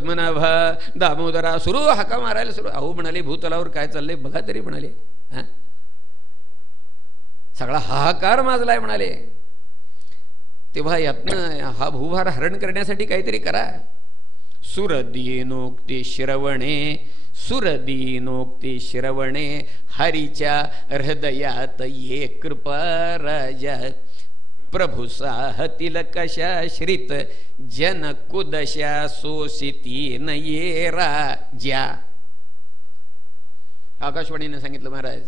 पद्मनाभा दामोदरा सुरू हाका मारायला सुरू. अहो म्हणाले भूतलावर काय चाललंय बघा तरी म्हणाले. हा सगळा हाहाकार माजलाय म्हणाले. तेव्हा यातनं हा भूभार हरण करण्यासाठी काहीतरी करा. सुरदीनोक्ती श्रवणे सुरदीनोक्ती श्रवणे हरीच्या हृदयात ये कृपा राजा. प्रभू साहतील कशा श्रित जन कुदशा सोसिती न ये राजा. आकाशवाणीने सांगितलं महाराज.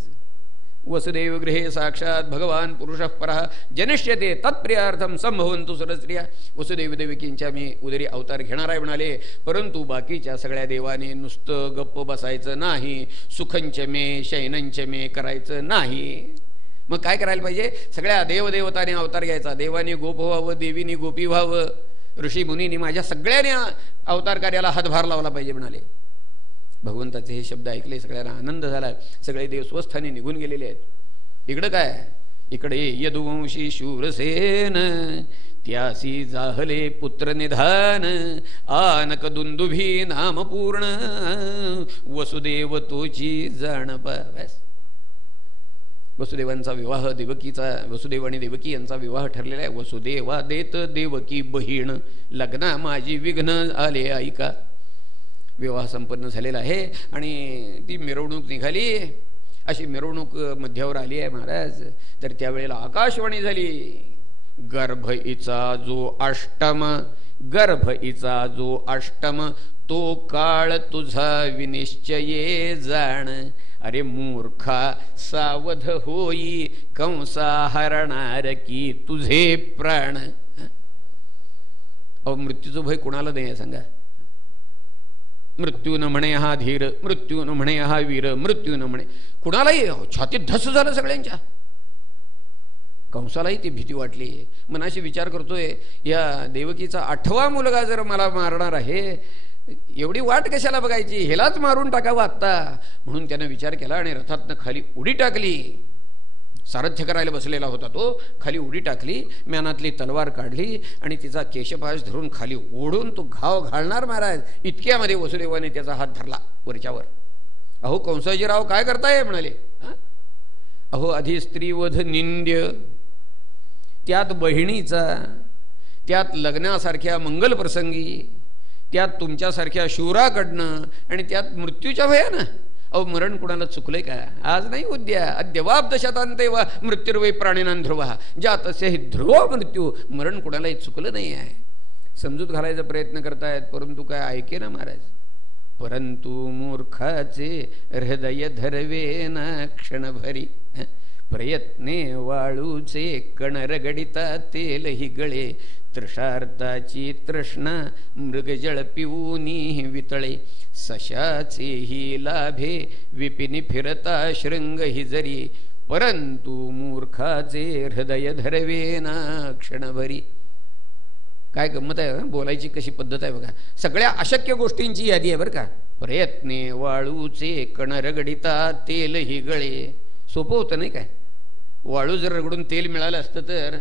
वसुदेव गृहे साक्षात भगवान पुरुषः परः जनिष्यते तत्प्रियार्थम संभवन्तु सुरस्त्रिया. वसुदेव देवकींच्या मी उदरी अवतार घेणार आहे म्हणाले. परंतु बाकीच्या सगळ्या देवाने नुसतं गप्प बसायचं नाही. सुखंचमे शयनंचमे करायचं नाही. मग काय करायला पाहिजे. सगळ्या देवदेवताने अवतार घ्यायचा. देवाने गोप व्हावं, देवीनी गोपी व्हावं, ऋषी मुनींनी माझ्या सगळ्याने अवतार कार्याला हातभार लावला पाहिजे म्हणाले. भगवंताचे हे शब्द ऐकले सगळ्यांना आनंद झाला. सगळे देव स्वस्थानी निघून गेलेले आहेत. इकडं काय. इकडे यदुवंशी शूरसेन त्यासी जाहले पुत्र निधान. आनक दुंदुभी नाम पूर्ण वसुदेव तोची जाण पाव्यास. वसुदेवांचा विवाह देवकीचा वसुदेव आणि देवकी यांचा विवाह ठरलेला आहे. वसुदेवा देत देवकी बहीण लग्ना माझी विघ्न आले ऐका. विवाह संपन्न झालेला आहे आणि ती मिरवणूक निघाली. अशी मिरवणूक मध्यावर आली आहे महाराज. तर त्यावेळेला आकाशवाणी झाली. गर्भ इचा जो अष्टम गर्भ इचा जो अष्टम तो काळ तुझा विनिश्चये जाण. अरे मूर्खा सावध होई कंसा हरणार की तुझे प्राण. अहो मृत्यूचं भय कुणाला नाही सांगा. मृत्यू न म्हणे हा धीर, मृत्यू न म्हणे हा वीर, मृत्यू न म्हणे. कुणालाही छातीत धस झालं सगळ्यांच्या. कंसालाही ती भीती वाटली. मनाशी विचार करतोय या देवकीचा 8वा मुलगा जर मला मारणार आहे, एवढी वाट कशाला बघायची, हेलाच मारून टाकावं आत्ता. म्हणून त्यानं विचार केला आणि रथातनं खाली उडी टाकली. सारथ्य करायला बसलेला होता तो. खाली उडी टाकली, म्यानातली तलवार काढली आणि तिचा केशपाश धरून खाली ओढून तो घाव घालणार महाराज. इतक्यामध्ये वसुदेवाने त्याचा हात धरला वरच्यावर. अहो कंसाजीराव काय करताय म्हणाले. अहो आधी स्त्रीवध निंद्य, त्यात बहिणीचा, त्यात लग्नासारख्या मंगल प्रसंगी, त्यात तुमच्यासारख्या शूराकडनं आणि त्यात मृत्यूच्या भयानं. अहो मरण कुणाला चुकलंय का. आज नाही उद्या. अद्यवाब्द शतांते वा मृत्युर्वै प्राणिनां ध्रुव. जातस्य हि ध्रुव मृत्यू. मरण कुणालाही चुकलं नाही आहे. समजूत घालायचा प्रयत्न करतायत परंतु काय ऐके ना महाराज. परंतु मूर्खाचे हृदय धरवे ना क्षणभरी. प्रयत्ने वाळूचे कण रगडिता तेलही गळे. तृषार्ताची तृष्णा मृगजळ पिऊनी वितळे. सशाचेही लाभे विपिनी फिरता शृंग ही जरी. परंतु मूर्खाचे हृदय धरवे ना क्षणभरी. काय गंमत आहे बोलायची कशी पद्धत आहे बघा. सगळ्या अशक्य गोष्टींची यादी आहे बरं का. प्रयत्ने वाळूचे कण रगडिता तेल ही गळे. सोपं होतं नाही काय. वाळू जर रगडून तेल मिळालं असतं तर,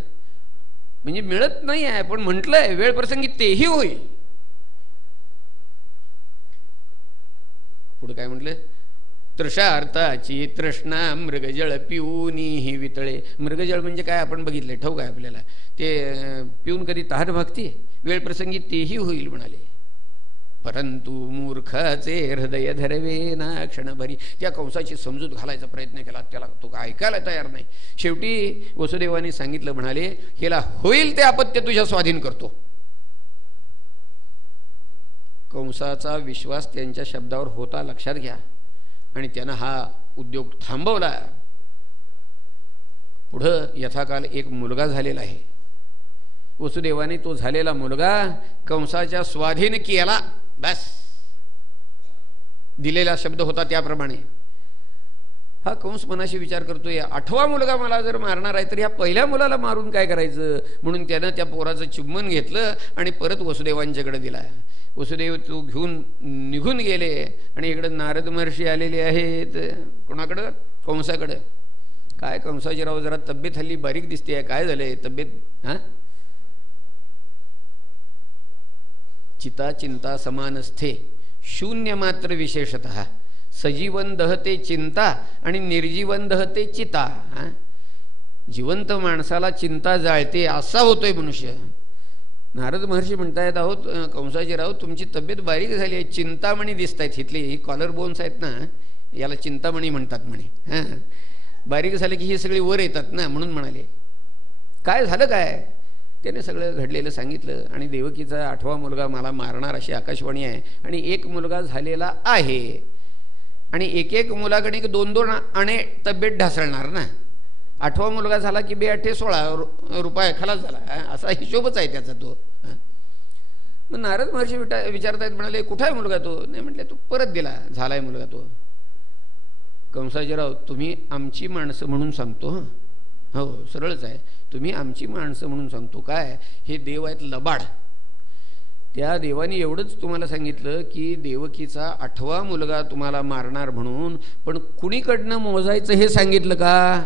म्हणजे मिळत नाही आहे पण म्हटलंय वेळ प्रसंगी तेही होईल. पुढे काय म्हटलं. तृषार्थाची तृष्णा मृगजळ पिऊनी ही वितळे. मृगजळ म्हणजे काय आपण बघितले ठाऊक आहे आपल्याला. ते पिऊन कधी तहान भागते. वेळ प्रसंगी तेही होईल म्हणाले. परंतु मूर्खाचे हृदय धरवे ना क्षणभरी. त्या कंसाची समजूत घालायचा प्रयत्न केला. त्याला तो ऐकायला तयार नाही. शेवटी वसुदेवाने सांगितलं म्हणाले हेला होईल ते अपत्य तुझ्या स्वाधीन करतो. कंसाचा विश्वास त्यांच्या शब्दावर होता लक्षात घ्या. आणि त्यानं हा उद्योग थांबवला. पुढं यथाकाल एक मुलगा झालेला आहे. वसुदेवाने तो झालेला मुलगा कंसाच्या स्वाधीन केला. बस दिलेला शब्द होता त्याप्रमाणे. हा कंस मनाशी विचार करतोय 8वा मुलगा मला जर मारणार आहे तर ह्या पहिल्या मुलाला मारून काय करायचं. म्हणून त्यानं त्या पोराचं चुंबन घेतलं आणि परत वसुदेवांच्याकडे दिला. वसुदेव तो घेऊन निघून गेले आणि इकडं नारद महर्षी आलेले आहेत. कोणाकडं. कंसाकडं. काय कंसाजीराव जरा तब्येत हल्ली बारीक दिसते. काय झालंय तब्येत. हां चिता चिंता समानस्थे शून्य मात्र विशेषतः सजीवन दहते चिंता आणि निर्जीवन दहते चिता. जिवंत माणसाला चिंता जाळते असा होतोय मनुष्य. नारद महर्षी म्हणतायत, आहोत कंसाजीराव तुमची तब्येत बारीक झाली आहे, चिंतामणी दिसत आहेत. इथली ही कॉलर बोन्स आहेत ना, याला चिंतामणी म्हणतात म्हणे. हां, बारीक झाले की ही सगळी वर येतात ना, म्हणून म्हणाले. काय झालं काय? त्याने सगळं घडलेलं सांगितलं. आणि देवकीचा 8वा मुलगा मला मारणार अशी आकाशवाणी आहे, आणि एक मुलगा झालेला आहे, आणि एक एक मुलाकडे 2-2 आणे तब्येत ढासळणार ना. 8वा मुलगा झाला की 2-8 16 रुपये खलास झाला, असा हिशोबच आहे त्याचा तो. मग नारद महर्षी विचारतायत, म्हणाले कुठं आहे मुलगा तो? नाही म्हटले, तो परत दिला, झालाय मुलगा तो. कंसाजीराव तुम्ही आमची माणसं म्हणून सांगतो. हो सरळच आहे, तुम्ही आमची माणसं म्हणून सांगतो. काय हे देव आहेत लबाड. त्या देवाने एवढंच तुम्हाला सांगितलं की देवकीचा 8वा मुलगा तुम्हाला मारणार म्हणून, पण कुणीकडनं मोजायचं हे सांगितलं का?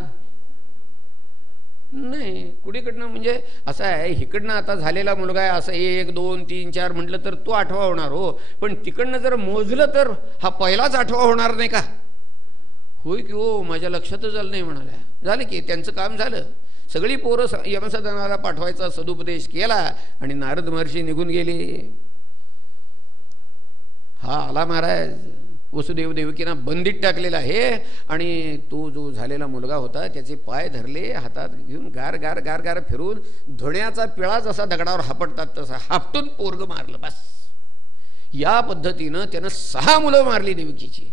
नाही. कुणीकडनं म्हणजे असं आहे, इकडनं आता झालेला मुलगा आहे असं 1 2 3 4 म्हटलं तर तो 8वा होणार हो, पण तिकडनं जर मोजलं तर हा पहिलाच 8वा होणार नाही का? होय की हो, माझ्या लक्षातच आलं नाही म्हणाल्या. झालं की त्यांचं काम झालं. सगळी पोरं यमसदनाला पाठवायचा सदुपदेश केला आणि नारद महर्षी निघून गेले. हा आला महाराज, वसुदेव देवकींना बंदीत टाकलेला आहे, आणि तो जो झालेला मुलगा होता त्याचे पाय धरले, हातात घेऊन गार गार गार गार फिरून धुण्याचा पिळा जसा दगडावर हापडतात तसा हापटून पोरग मारलं. बस या पद्धतीनं त्यानं 6 मुलं मारली देवकीची.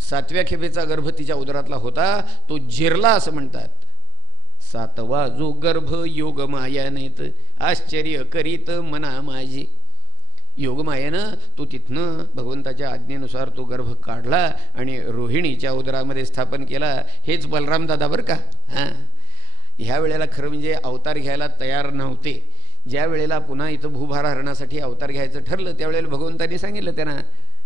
7व्या खेपेचा गर्भ तिच्या उदरातला होता, तो जिरला असं म्हणतात. 7वा जो गर्भ योगमायानेत आश्चर्य करीत मना माझी. योगमायेनं तो तिथनं भगवंताच्या आज्ञेनुसार तो गर्भ काढला आणि रोहिणीच्या उदरामध्ये स्थापन केला. हेच बलराम दादा बरं का. हां, ह्या वेळेला खरं म्हणजे अवतार घ्यायला तयार नव्हते. ज्या वेळेला पुन्हा इथं भूभार हरणासाठी अवतार घ्यायचं ठरलं त्यावेळेला भगवंतांनी सांगितलं त्यांना,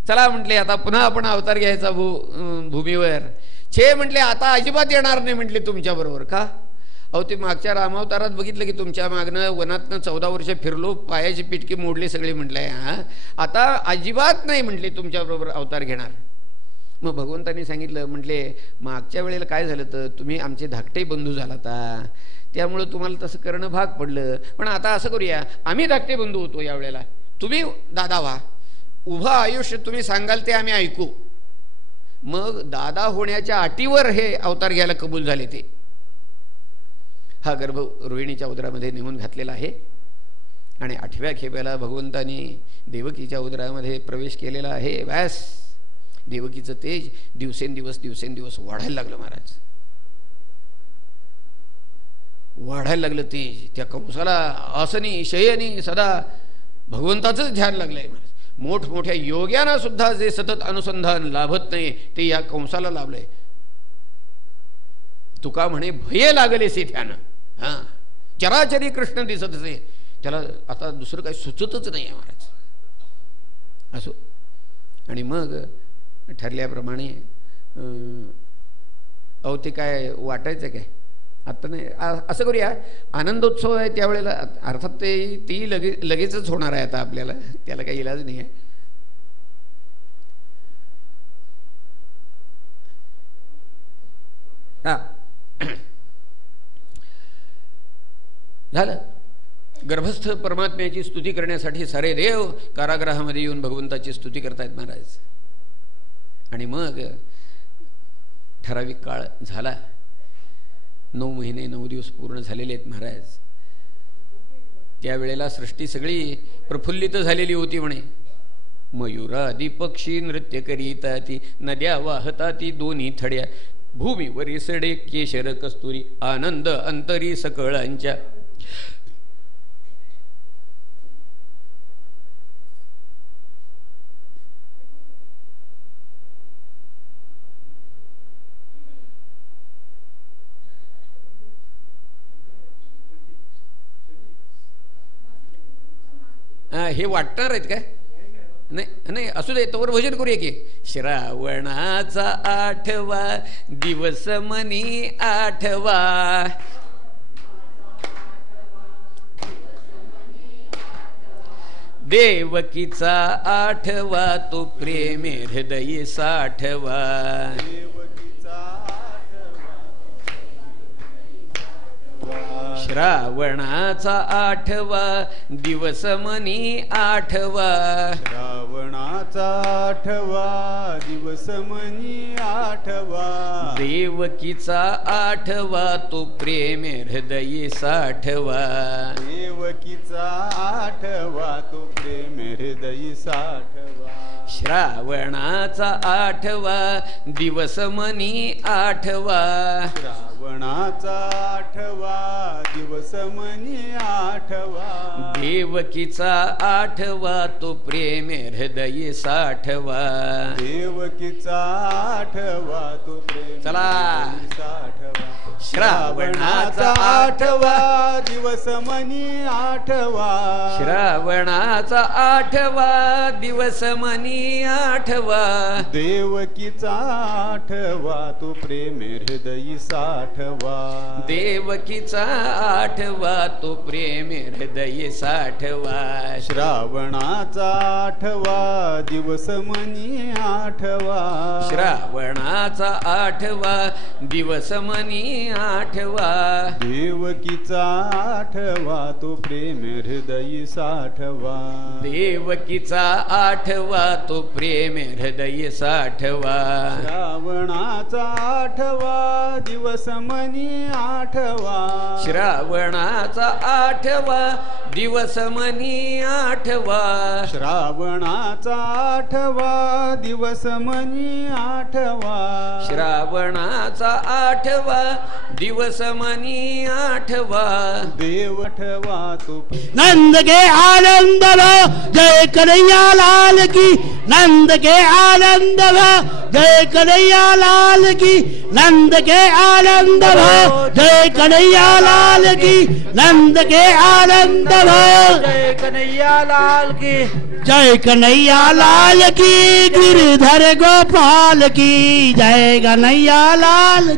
चला म्हटले आता पुन्हा आपण अवतार घ्यायचा भूमीवर. छे म्हटले आता अजिबात येणार नाही म्हटले तुमच्याबरोबर. का? अहो ते मागच्या रामावतारात बघितलं की तुमच्या मागनं वनातनं 14 वर्ष फिरलो, पायाची पिटकी मोडली सगळी म्हटलंय. हां, आता अजिबात नाही म्हटले तुमच्याबरोबर अवतार घेणार. मग भगवंतांनी सांगितलं, म्हटले मागच्या वेळेला काय झालं तर तुम्ही आमचे धाकटे बंधू झालाता, त्यामुळं तुम्हाला तसं करणं भाग पडलं. पण आता असं करूया, आम्ही धाकटे बंधू होतो यावेळेला, तुम्ही दादा व्हा, उभं आयुष्य तुम्ही सांगाल ते आम्ही ऐकू. मग दादा होण्याच्या अटीवर हे अवतार घ्यायला कबूल झाले. ते हा गर्भ रोहिणीच्या उदरामध्ये नेऊन घातलेला आहे, आणि 8व्या खेपेला भगवंतानी देवकीच्या उदरामध्ये प्रवेश केलेला आहे. व्यास देवकीचं तेज दिवसेंदिवस वाढायला लागलं महाराज, वाढायला लागलं तेज. त्या कंसाला आसनी शयनी सदा भगवंताचंच ध्यान लागलंय महाराज. मोठमोठ्या योग्यांना सुद्धा जे सतत अनुसंधान लाभत नाही ते या कंसाला लाभलंय. तुका म्हणे भये लागलेसे त्यानं. हां, चराचरी कृष्ण दिसत असे, त्याला आता दुसरं काही सुचतच नाही आहे महाराज. असो, आणि मग ठरल्याप्रमाणे अहो ते काय वाटायचं काय आता नाही. असं करूया, आनंदोत्सव आहे त्यावेळेला, अर्थात ती लगेचच होणार आहे आता आपल्याला, त्याला काही इलाज नाही आहे. हा झालं. गर्भस्थ परमात्म्याची स्तुती करण्यासाठी सारे देव कारागृहामध्ये येऊन भगवंताची स्तुती करतायत महाराज. आणि मग ठराविक काळ झाला, 9 महिने 9 दिवस पूर्ण झालेले आहेत महाराज. त्यावेळेला सृष्टी सगळी प्रफुल्लित झालेली होती म्हणे. मयुरादी पक्षी नृत्य करीता ती, नद्या वाहता ती दोन्ही थड्या, भूमीवरी सडे केशर कस्तुरी, आनंद अंतरी सकळांच्या. हे वाटणार आहेत काय? नाही नाही, असू दे, तोवर भजन करूया की. श्रावणाचा 8वा दिवस मनी 8वा, देवकीचा आठवा तो प्रेम हृदय साठवा श्रावणाचा आठवा दिवस मनी आठवा श्रावणाचा आठवा दिवस मनी आठवा देवकीचा आठवा तो प्रेम हृदय साठवा देवकीचा आठवा तो प्रेम हृदय साठवा श्रावणाचा आठवा दिवस मनी आठवा श्रावणाचा आठवा दिवस मनी आठवा देवकीचा आठवा तो प्रेम हृदय साठवा देवकीचा आठवा तो प्रेम चला साठवा श्रावणाचा आठवा दिवस मनी आठवा श्रावणाचा आठवा दिवस मनी आठवा देवकीचा आठवा तो प्रेम हृदय साठवा देवकीचा आठवा तो प्रेम हृदय साठवा श्रावणाचा आठवा दिवस मनी आठवा श्रावणाचा आठवा दिवस मनी आठवा देवकीचा आठवा तो प्रेम हृदय साठवा देवकीचा आठवा तो प्रेम हृदय साठवा श्रावणाचा आठवा दिवस मनी आठवा श्रावणाचा आठवा दिवस मनी आठवा श्रावणाचा आठवा दिवस मनी आठवा श्रावणाचा आठवा दिवस मनी आठवा देवठवा तो नंद के आनंद भव जय कन्हैया लाल की नंद के आनंद भव जय कन्हैया लाल की नंद के आनंद भव जय कन्हैया लाल की नंद के आनंद भव जय कन्हैया लाल की जय कन्हैया लाल की गिरधर गोपाल की जय कन्हैया लाल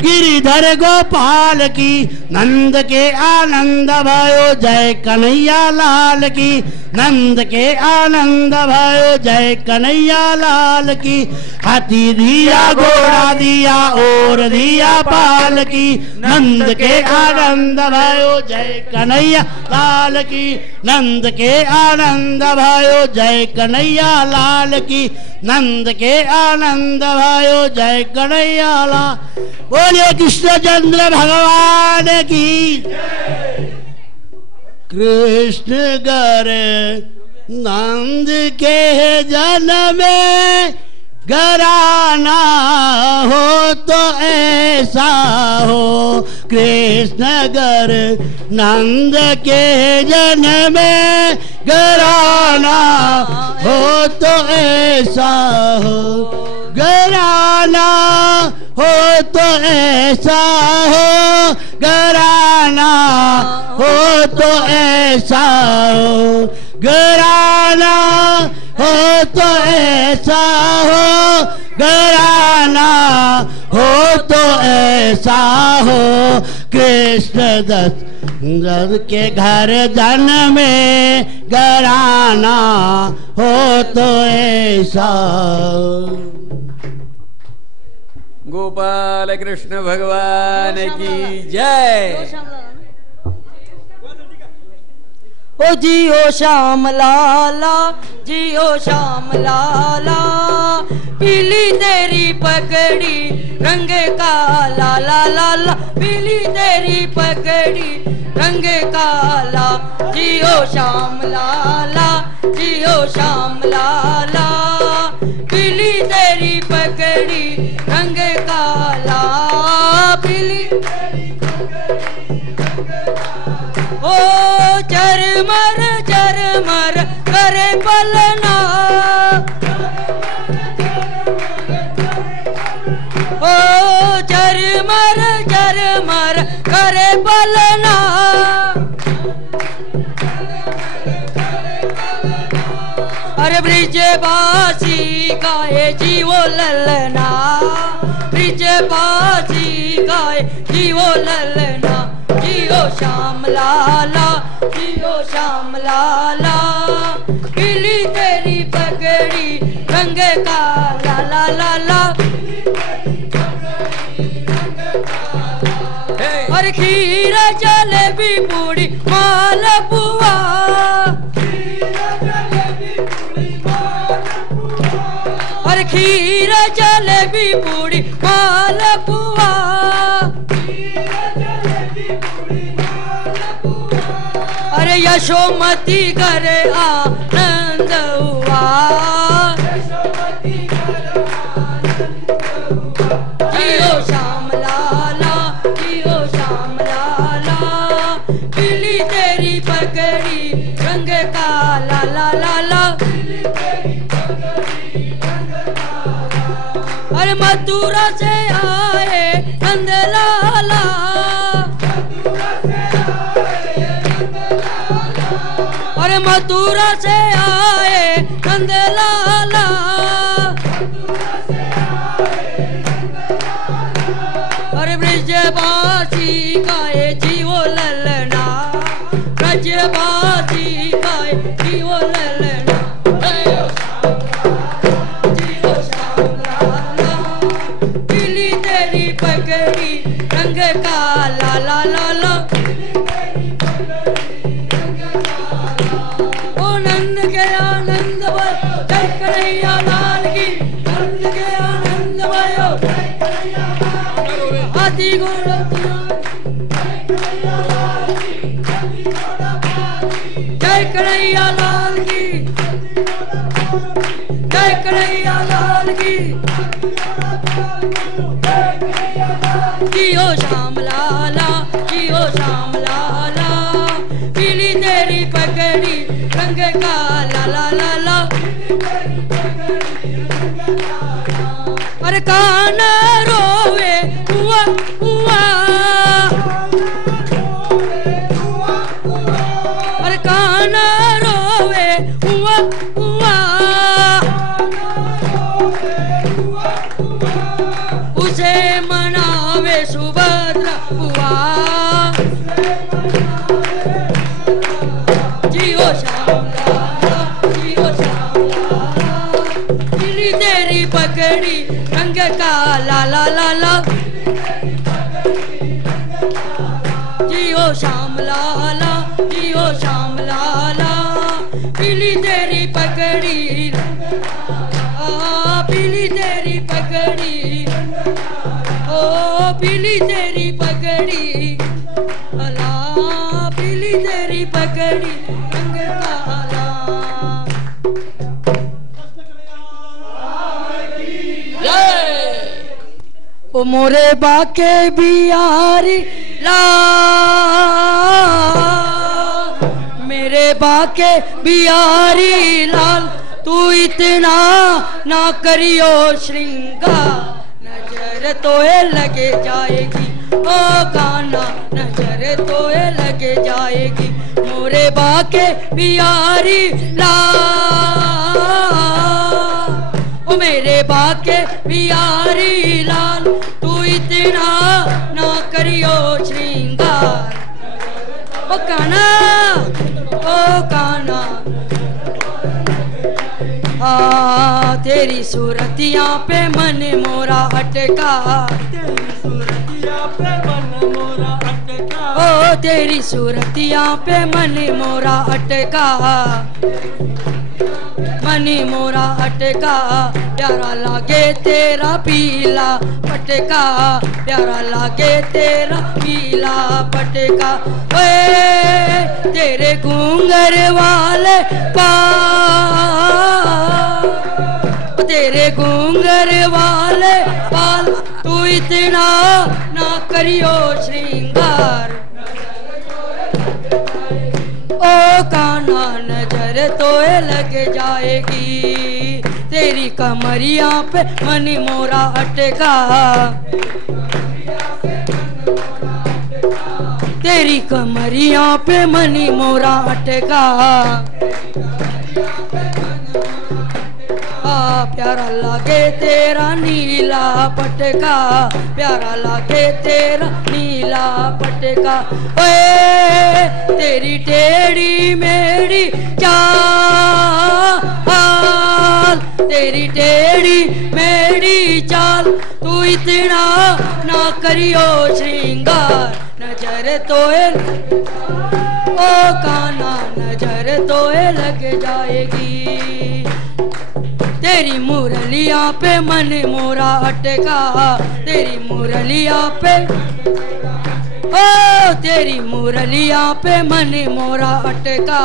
गिरिधर गोपाल की नंद के आनंद भयो जय कन्हैया लाल की नंद के आनंद भयो जय कन्हैया लाल की हाथी दिया घोड़ा दिया और दिया पाल की नंद के आनंद भयो जय कन्हैया लाल की नंद के आनंद भयो जय कन्हैया लाल की नंद के आनंद भयो जय कन्हैया लाल बोले कृष्णचंद्र भगवान की कृष्ण गर नंद के जन्म में घराना हो तो ऐसा हो कृष्ण गर नंद के जन्म में घराना हो तो ऐसा हो घराना हो तो ऐसा हो घराना हो तो ऐसा हो घराना हो तो ऐसा हो घराना हो तो ऐसा हो कृष्ण दस के घर जन्म में घराना हो तो ऐसा गोपाल कृष्ण भगवान की जय। ओ जियो श्याम लाला जियो श्याम लाला पीली तेरी पगड़ी रंग काला ला ला ला पीली तेरी पगड़ी रंग काला जियो श्याम लाला जियो श्याम लाला पीली तेरी पगड़ी रंग काला पीली ओ चरमर करे पलना ओ चरमर करे पलना अरे ब्रिजवासी गाए जीवो ललना ब्रिजवासी गाए जीवो ललना जियो श्याम लाला जियो श्याम लाला पीली तेरी पगड़ी रंग का लाला लाला और खीर जलेबी पूड़ी मालपुआ और खीर जलेबी पूड़ी मालपुआ अरे यशोमती करे आनंद हुआ जियो श्याम लाला जियो श्याम लाला पीली तेरी पगड़ी रंग का लाला लाला अरे मथुरा से आए नंद लाला अरे मथुरा से आए नंद लाला अरे ब्रजवासी गाए जीवो ललना ब्रजवासी गाए जीवो ललना जीवो श्याम लाला पीली तेरी पगड़ी रंग का लाला लाला ओ नंद के आनंद भयो जय कन्हैया लाल की नंद के आनंद भयो आदि गुण जय कन्हैया लाल की जय कन्हैया लाल की जियो श्याम लाला जियो श्याम लाला पीली तेरी पगड़ी रंग का लाला लाला अरे कान रोवे हुआ हुआ अरे कान रोवे हुआ हुआ उसे मनावे सुभद्रा हुआ जियो श्याम लाला जियो श्याम लाला पीली तेरी पगड़ी रंग का लाला लाला जियो श्याम लाला जियो श्याम लाला पीली तेरी पगड़ी पीली तेरी पगड़ी ओ पीली तेरी पगड़ी अला पीली तेरी पगड़ी रंग काला ओ मोरे बाके बिहारी ला मेरे बाके बिहारी लाल तू इतना ना करियो श्रृंगार नजर तोए लगे जाएगी ओ गाना नजर तोए लगे जाएगी मोरे बाके बिहारी लाल ओ मेरे बाके बिहारी लाल तू इतना ना करियो श्रृंगार ओ काना तेरी सूरतिया पे मन मोरा अटका ओ तेरी सूरतिया पे मन मोरा अटका मनी मोरा अटका प्यारा लागे तेरा पीला पटका प्यारा लागे तेरा पीला पटका ओए तेरे घूंगर वाले पाल तेरे घूंगर वाले पाल तू इतना ना करियो श्रृंगार ओ काना नजर तोए लग जाएगी तेरी कमरिया पे मन मोरा अटका तेरी कमरिया पे मनी मोरा अटका प्यारा लागे तेरा नीला पटका प्यारा लागे तेरा नीला काला पटका ओए तेरी टेढ़ी मेढ़ी चाल तेरी टेढ़ी मेढ़ी चाल तू इतना ना करियो श्रृंगार नजर तोए ओ काना नजर तोए लग जाएगी तेरी मुरलिया पे मन मोरा अटका तेरी मुरलिया पे ओ तेरी मुरलिया पे मन मोरा अटका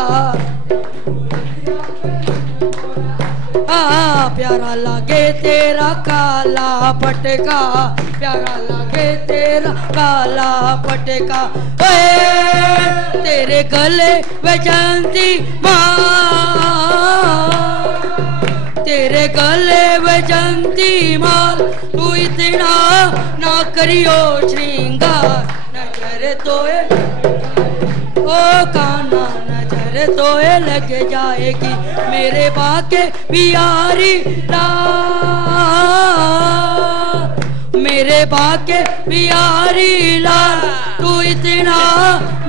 प्यारा लागे तेरा काला पटका प्यारा लागे तेरा काला पटका ओए तेरे गले बजंती माल तेरे गले बजंती माल तू इतना ना करियो श्रृंगार नजर तोए ओ काना नजर तोए लग जाएगी मेरे बाके बिहारी लाल मेरे बाके बिहारी लाल तू इतना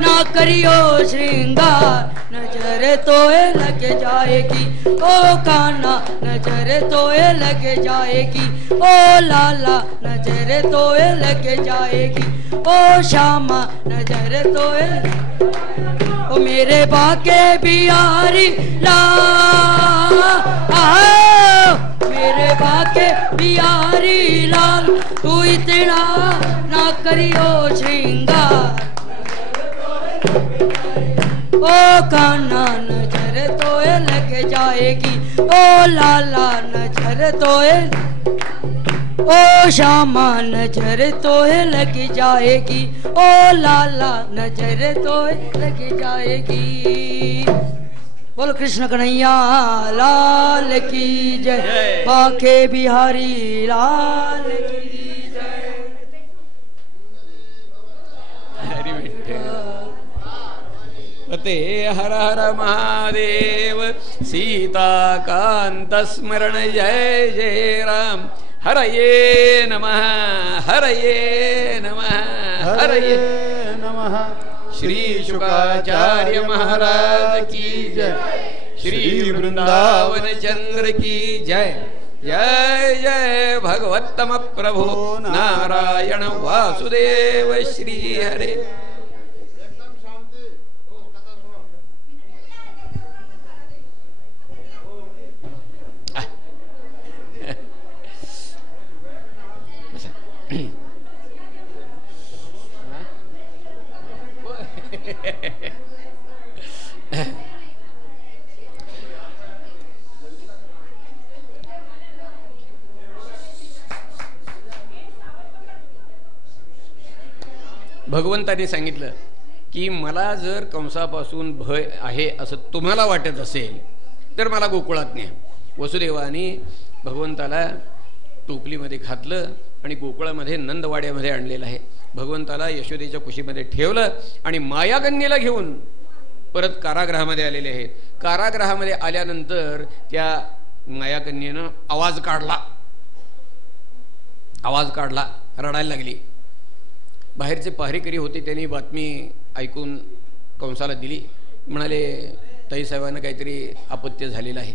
ना करियो श्रृंगार नजर तोए लग जाएगी ओ काना नजर तोए लग जाएगी ओ लाला नजर तोए लग जाएगी ओ श्यामा नजर तोए ओ मेरे बाके बिहारी लाल मेरे बाके बिहारी लाल तू इतना ना करियो श्रृंगार ओ काना नजर तोए लग जाएगी ओ लाला नजर तोए ओ श्यामा नजर तोए लग जाएगी ओ लाला नजर तोए लग जाएगी बोल कृष्ण कन्हैया लाल की जय बाके बिहारी लाल की जय हरि ते हर हर महादेव सीताकांत स्मरण जय जय राम हरये नमः हरये नमः हरये नमः श्री शुकाचार्य महाराज की जय श्री वृंदावन चंद्र की जय जय जय भगवत्तम प्रभु नारायण वासुदेव श्री हरे भगवंताने सांगितलं की मला जर कंसापासून भय आहे असं तुम्हाला वाटत असेल तर मला गोकुळात न्या. वसुदेवाने भगवंताला टोपलीमध्ये घातलं आणि गोकुळामध्ये नंदवाड्यामध्ये आणलेलं आहे. भगवंताला यशोदेच्या कुशीमध्ये ठेवलं आणि मायाकन्येला घेऊन परत कारागृहामध्ये आलेले आहेत. कारागृहामध्ये आल्यानंतर त्या मायाकन्येनं आवाज काढला रडायला लागली. बाहेरचे पहारेकरी होते त्यांनी बातमी ऐकून कंसाला दिली. म्हणाले ताईसाहेबांना काहीतरी अपत्य झालेलं आहे.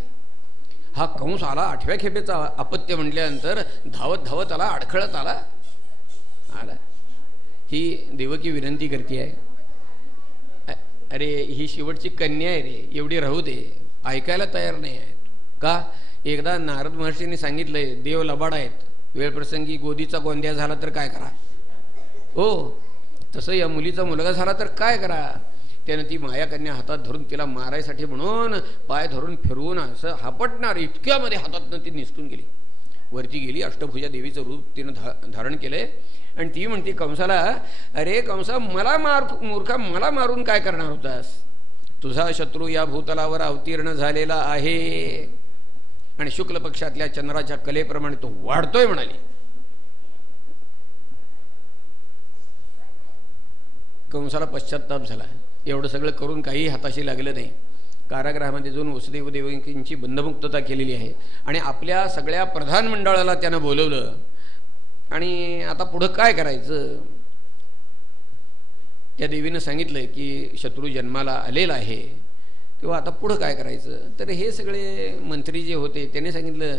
हा कंस आला 8व्या खेपेचा अपत्य म्हटल्यानंतर धावत धावत आला अडखळत आला. ही देवकी विनंती करते आहे अरे ही शेवटची कन्या आहे रे एवढी राहू दे. ऐकायला तयार नाही आहे का. एकदा नारद महर्षींनी सांगितलंय देव लबाड आहेत वेळप्रसंगी गोदीचा गोंद्या झाला तर काय करा. हो तसं या मुलीचा मुलगा झाला तर काय करा. त्यानं ती मायाकन्या हातात धरून तिला मारायसाठी म्हणून पाय धरून फिरवून असं हापटणार इतक्यामध्ये हातातनं ती निसटून गेली. वरती गेली अष्टभुजा देवीचं रूप तिनं धारण केलंय आणि ती म्हणते कंसाला अरे कंसा मला मूर्खा मला मारून काय करणार होतास. तुझा शत्रू या भूतलावर अवतीर्ण झालेला आहे आणि शुक्ल पक्षातल्या चंद्राच्या कलेप्रमाणे तो वाढतोय म्हणाली. कंसाला पश्चाताप झाला. एवढं सगळं करून काही हाताशी लागलं नाही. कारागृहामध्ये जाऊन वसुदेव देवकींची बंधमुक्तता केलेली आहे आणि आपल्या सगळ्या प्रधान मंडळाला त्यानं बोलवलं आणि आता पुढं काय करायचं. त्या देवीनं सांगितलं की शत्रू जन्माला आलेला आहे, तेव्हा आता पुढं काय करायचं. तर हे सगळे मंत्री जे होते त्याने सांगितलं,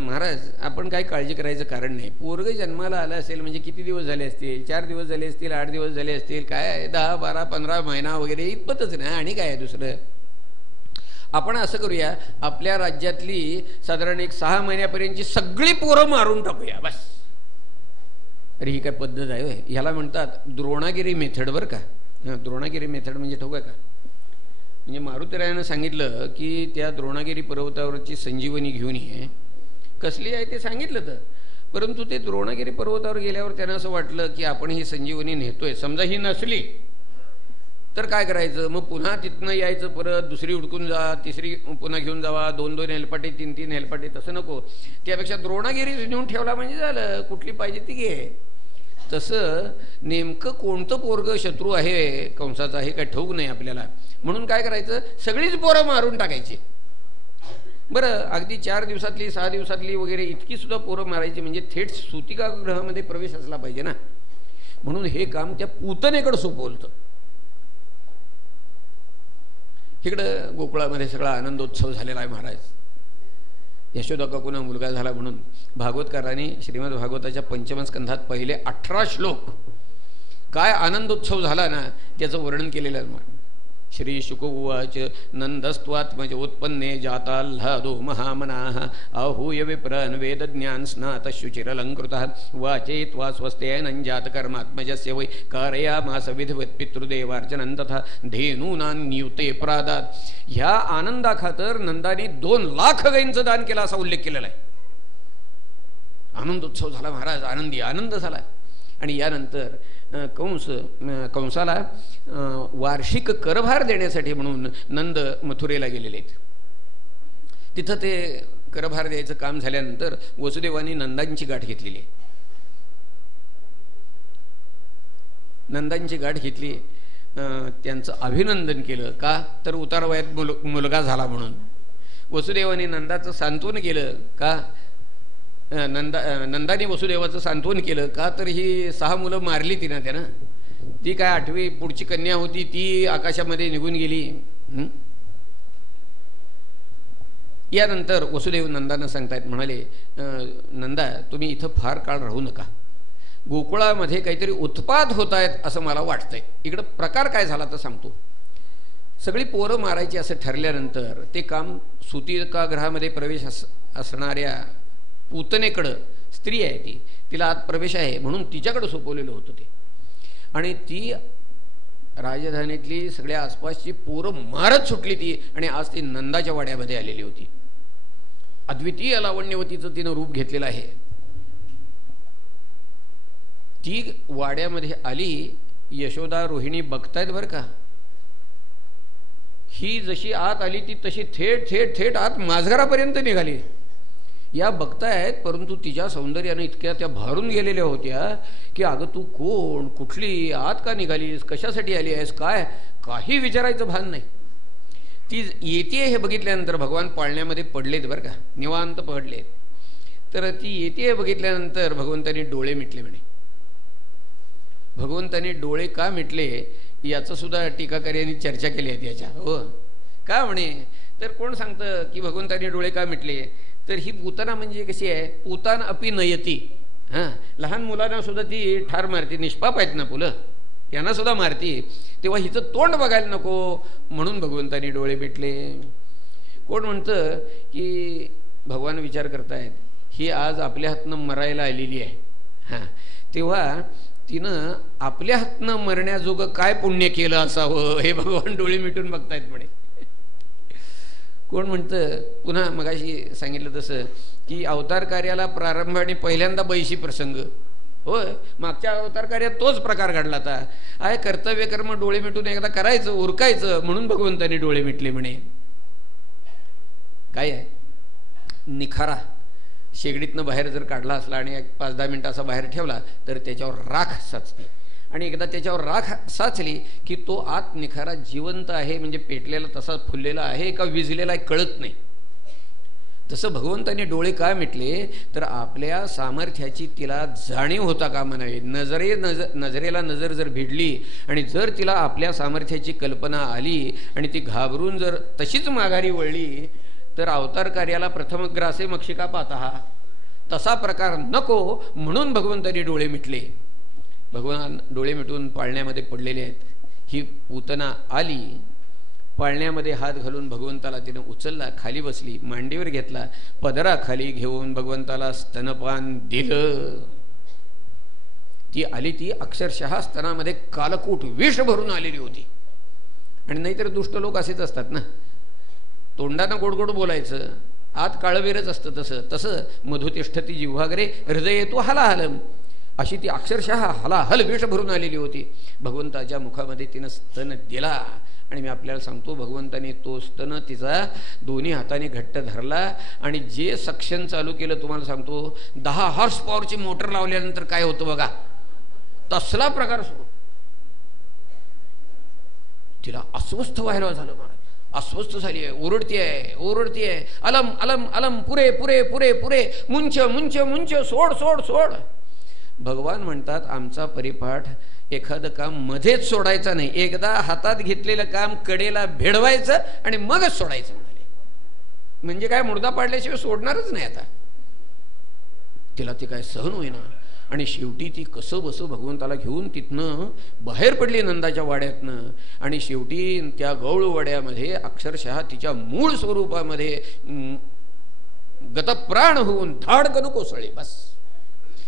महाराज आपण काय काळजी करायचं कारण नाही, पोरगं जन्माला आलं असेल म्हणजे किती दिवस झाले असतील, 4 दिवस झाले असतील, 8 दिवस झाले असतील, काय 10, 12, 15 महिना वगैरे इतपतच नाही, आणि काय आहे दुसरं. आपण असं करूया, आपल्या राज्यातली साधारण 6 महिन्यापर्यंतची सगळी पोरं मारून टाकूया बस. अरे ही काय पद्धत आहे होय, ह्याला म्हणतात द्रोणागिरी मेथड बरं का. द्रोणागिरी मेथड म्हणजे ठोक आहे का, म्हणजे मारुतीरायानं सांगितलं की त्या द्रोणागिरी पर्वतावरची संजीवनी घेऊन ये. कसली आहे ते सांगितलं तर, परंतु ते द्रोणागिरी पर्वतावर गेल्यावर त्यांना असं वाटलं की आपण ही संजीवनी नेतोय, समजा ही नसली तर काय करायचं. मग पुन्हा तिथनं यायचं, परत दुसरी उडकून जा, तिसरी पुन्हा घेऊन जावा, 2-2 हेलपाटे, 3-3 हेलपाटे, तसं नको. त्यापेक्षा द्रोणागिरी नेऊन ठेवला म्हणजे झालं, कुठली पाहिजे ती घे. तसं नेमकं कोणतं पोरगं शत्रू आहे कंसाचा हे काय ठेवू नये आपल्याला, म्हणून काय करायचं, सगळीच पोरं मारून टाकायची. बरं अगदी 4 दिवसातली 6 दिवसातली वगैरे इतकी सुद्धा पोरं मारायची म्हणजे थेट सूतिका ग्रहामध्ये प्रवेश असला पाहिजे ना, म्हणून हे काम त्या पूतनेकडं सोपवलं. इकडं गोकुळामध्ये सगळा आनंदोत्सव झालेला आहे महाराज. यशोदा काकूंना मुलगा झाला म्हणून भागवतकारांनी श्रीमद भागवताच्या 5म स्कंधात पहिले 18 श्लोक काय आनंदोत्सव झाला ना त्याचं वर्णन केलेलं आहे. श्री शुक उवाच नंदस्त्वात्मजोत्पन्ने जाताल्हादो महामनाः आहूय विप्रन् वेदज्ञान स्नातशुचिरलङ्कृतः वाचे त्वा स्वस्तेन जातकर्मात्मजस्य वै कारयामास विधिवत् पितृदेवार्चनं तथा धेनूनां नियुते प्रादात. ह्या आनंदाखातर नंदाने 2 लाख गायींचं दान केलं असा उल्लेख केलेला आहे. आनंदोत्सव झाला महाराज, आनंदी आनंद झाला. आणि यानंतर कंसाला वार्षिक करभार देण्यासाठी म्हणून नंद मथुरेला गेलेले आहेत. तिथं ते करभार द्यायचं काम झाल्यानंतर वसुदेवानी नंदांची गाठ घेतलेली आहे. नंदांची गाठ घेतली, त्यांचं अभिनंदन केलं. का तर उतारवयात मुलगा झाला म्हणून. वसुदेवानी नंदाचं सांत्वन केलं. का नंदाने वसुदेवाचं सांत्वन केलं. का तर ही 6 मुलं मारली ती ना त्यानं, ती काय 8वी पुढची कन्या होती ती आकाशामध्ये निघून गेली. यानंतर वसुदेव नंदानं सांगतायत, म्हणाले नंदा तुम्ही इथं फार काळ राहू नका, गोकुळामध्ये काहीतरी उत्पात होत आहेत असं मला वाटतंय. इकडं प्रकार काय झाला तर सांगतो. सगळी पोरं मारायची असं ठरल्यानंतर ते काम सूतिका ग्रहामध्ये प्रवेश असणाऱ्या पूतनेकडं, स्त्री आहे ती, तिला आत प्रवेश आहे म्हणून तिच्याकडं सोपवलेलं होतं ते. आणि ती राजधानीतली सगळ्या आसपासची पोरं मारत सुटली ती, आणि आज ती नंदाच्या वाड्यामध्ये आलेली होती. अद्वितीय लावण्यवतीचं तिनं रूप घेतलेलं आहे. ती वाड्यामध्ये आली, यशोदा रोहिणी बघतायत बरं का. ही जशी आत आली ती तशी थेट थेट थेट आत माझघरापर्यंत निघाली. या बघतायत, परंतु तिच्या सौंदर्यानं इतक्या त्या भारून गेलेल्या होत्या की अगं तू कोण, कुठली, आत का निघालीस, कशासाठी आली आहेस, काय, काही विचारायचं भान नाही. ती येते हे बघितल्यानंतर भगवान पाळण्यामध्ये पडलेत बरं का, निवांत पडलेत. तर ती येते बघितल्यानंतर भगवंतांनी डोळे मिटले म्हणे. भगवंतांनी डोळे का मिटले याचं सुद्धा टीकाकार्यांनी चर्चा केली आहे त्याच्या. हो का म्हणे, तर कोण सांगतं की भगवंतांनी डोळे का मिटले, तर ही पूतना म्हणजे कशी आहे, पूतान अपि नयती. हां, लहान मुलांना सुद्धा ती ठार मारती, निष्पाप आहेत ना मुलं, यांना सुद्धा मारती, तेव्हा हिचं तोंड बघायला नको म्हणून भगवंतांनी डोळे मिटले. कोण म्हणतं की भगवान विचार करतायत ही आज आपल्या हातनं मरायला आलेली आहे. हां, तेव्हा तिनं आपल्या हातनं मरण्याजोगं काय पुण्य केलं असावं हे भगवान डोळे मिटून बघतायत म्हणे. कोण म्हणतं, पुन्हा मगाशी सांगितलं तसं की अवतार कार्याला प्रारंभ आणि पहिल्यांदा बैशी प्रसंग. होय, मागच्या अवतार कार्यात तोच प्रकार घडला होता. आहे कर्तव्य कर्म डोळे मिटून एकदा करायचं, उरकायचं, म्हणून भगवंतांनी डोळे मिटले म्हणे. काय आहे, निखारा शेगडीतनं बाहेर जर काढला असला आणि 5-10 मिनिटं असा बाहेर ठेवला तर त्याच्यावर राख साचते, आणि एकदा त्याच्यावर राख साचली की तो आत निखारा जिवंत आहे म्हणजे पेटलेला तसाच फुललेला आहे का विझलेला आहे कळत नाही. तसं भगवंताने डोळे का मिटले तर आपल्या सामर्थ्याची तिला जाणीव होता कामा नये. नजरेला नजर जर भिडली आणि जर तिला आपल्या सामर्थ्याची कल्पना आली आणि ती घाबरून जर तशीच माघारी वळली तर अवतार कार्याला प्रथमग्रासे मक्षिका पातहा तसा प्रकार नको म्हणून भगवंतानी डोळे मिटले. भगवान डोळे मिटून पाळण्यामध्ये पडलेले आहेत. ही पूतना आली, पाळण्यामध्ये हात घालून भगवंताला तिनं उचलला, खाली बसली, मांडीवर घेतला, पदराखाली घेऊन भगवंताला स्तनपान दिलं. ती आली ती अक्षरशः स्तनामध्ये कालकूट विष भरून आलेली होती. आणि नाहीतर दुष्ट लोक असेच असतात ना, तोंडानं गोड गोड बोलायचं, आत काळवेरच असतं. तसं मधुतिष्ठती जिव्हाग्रे हृदय तू हलाहलम, अशी ती अक्षरशः हलाहल विष भरून आलेली होती. भगवंताच्या मुखामध्ये तिनं स्तन दिला आणि मी आपल्याला सांगतो भगवंताने तो स्तन तिचा दोन्ही हाताने घट्ट धरला आणि जे सक्शन चालू केलं तुम्हाला सांगतो 10 हॉर्स पॉवरची मोटर लावल्यानंतर काय होतं बघा, तसला प्रकार सुरू. तिला अस्वस्थ व्हायला झालं महाराज, अस्वस्थ झाली आहे, ओरडतीये, अलम अलम अलम, पुरे पुरे पुरे पुरे, मुंच मुंच मुंच, सोड सोड सोड. भगवान म्हणतात आमचा परिपाठ एखादं काम मध्येच सोडायचं नाही, एकदा हातात घेतलेलं काम कडेला भेडवायचं आणि मगच सोडायचं म्हणाले. म्हणजे काय, मुर्दा पाडल्याशिवाय सोडणारच नाही. आता तिला ते काय सहन होईना आणि शेवटी ती कसं बसं भगवंताला घेऊन तिथनं बाहेर पडली नंदाच्या वाड्यातनं. आणि शेवटी त्या गौळ वाड्यामध्ये अक्षरशः तिच्या मूळ स्वरूपामध्ये गतप्राण होऊन धाडकन कोसळली. बस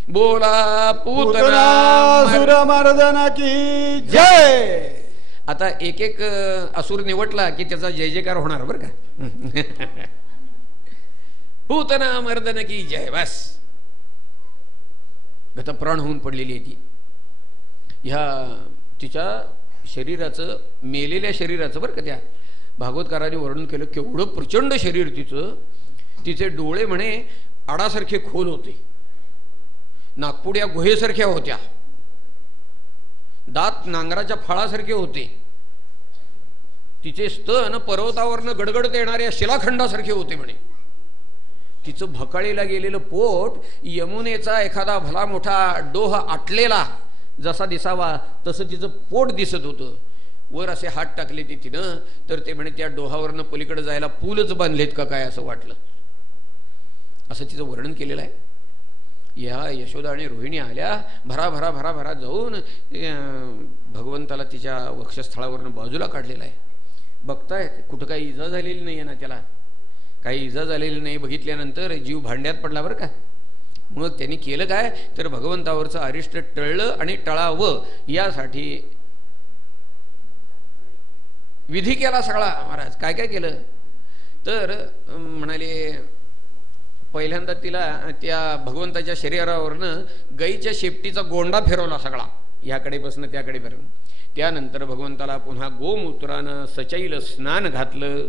बोला पूतना मर्दना की जय. आता एक एक असुर निवटला की त्याचा जय जयकार होणार बरं का. पूतना मर्दन की जय. बस गतप्राण होऊन पडलेली आहे ती. ह्या तिच्या शरीराचं, मेलेल्या शरीराचं बरं का, त्या भागवतकाराने वर्णन केलं केवढं प्रचंड शरीर तिचं. तिचे डोळे म्हणे आडासारखे खोल होते, नागपुड्या गुहेसारख्या होत्या, दात नांगराच्या फाळासारखे होते, तिचे स्तन पर्वतावरनं गडगडत येणाऱ्या शिलाखंडासारखे होते म्हणे. तिचं भकाळीला गेलेलं पोट यमुनेचा एखादा भला मोठा डोह आटलेला जसा दिसावा तसं तिचं पोट दिसत होतं. वर असे हात टाकले तिनं तर ते म्हणे त्या डोहावरनं पलीकडे जायला पूलच बांधलेत का काय असं वाटलं. असं तिचं वर्णन केलेलं आहे. या यशोदा आणि रोहिणी आल्या भरा भरा भरा भरा जाऊन भगवंताला तिच्या वक्षस्थळावरनं बाजूला काढलेला आहे. बघताय कुठं काही इजा झालेली नाही आहे ना, त्याला काही इजा झालेली नाही. बघितल्यानंतर जीव भांड्यात पडला बरं का. मग त्यांनी केलं काय तर भगवंतावरचं अरिष्ट टळलं आणि टळावं यासाठी विधी केला सगळा. महाराज काय काय केलं तर म्हणाले पहिल्यांदा तिला त्या भगवंताच्या शरीरावरनं गाईच्या शेपटीचा गोंडा फिरवला सगळा, ह्याकडे बसणं त्याकडे फिरणं. त्यानंतर भगवंताला पुन्हा गोमूत्रानं सचैल स्नान घातलं.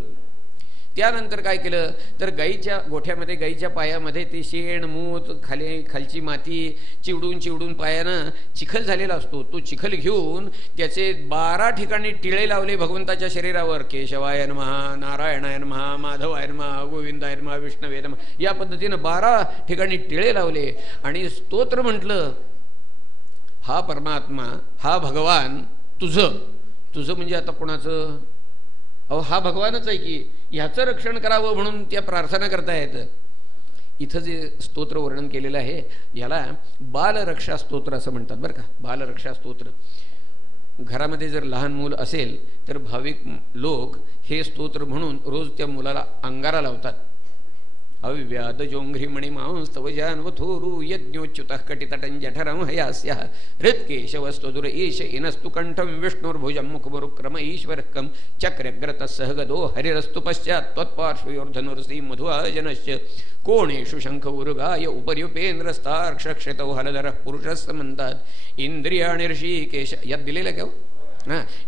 त्यानंतर काय केलं तर गाईच्या गोठ्यामध्ये, गाईच्या पायामध्ये ते शेण मूत खालची माती चिवडून चिवडून पायानं चिखल झालेला असतो, तो चिखल घेऊन त्याचे 12 ठिकाणी टिळे लावले भगवंताच्या शरीरावर. केशवाय नमः, नारायणाय नमः, माधवाय नमः, गोविंदाय नमः, विष्णवे नमः, या पद्धतीनं 12 ठिकाणी टिळे लावले आणि स्तोत्र म्हटलं. हा परमात्मा, हा भगवान तुझं म्हणजे आता कोणाचं, अहो हा भगवानच आहे की, ह्याचं रक्षण करावं म्हणून त्या प्रार्थना करतायत. इथं जे स्तोत्र वर्णन केलेलं आहे याला बालरक्षा स्तोत्र असं म्हणतात बरं का. बालरक्षा स्तोत्र. घरामध्ये जर लहान मूल असेल तर भाविक लोक हे स्तोत्र म्हणून रोज त्या मुलाला अंगारा लावतात. अव्याद जोंघ्री मणिमांस्तव जानवथोरू यज्ञोच्युतः कटितटं जठरं हयास्यः हृत्केशवस्त्वदुर ईश इनस्तु कंठं विष्णुर्भुजं मुखमुरुक्रम ईश्वरकं चक्रग्रतः सहगदो हरिरस्तु पश्चात् त्वत्पार्श्वयोर्धनुर्षि मधुआजनश्च कोणेषु शंख उरुगाय उपर्युपेंद्रस्तार्क्षक्षितौ हलधरः पुरुषस्य म्हणतात. इंद्रियाणि ऋषिकेश यात दिलेलं काय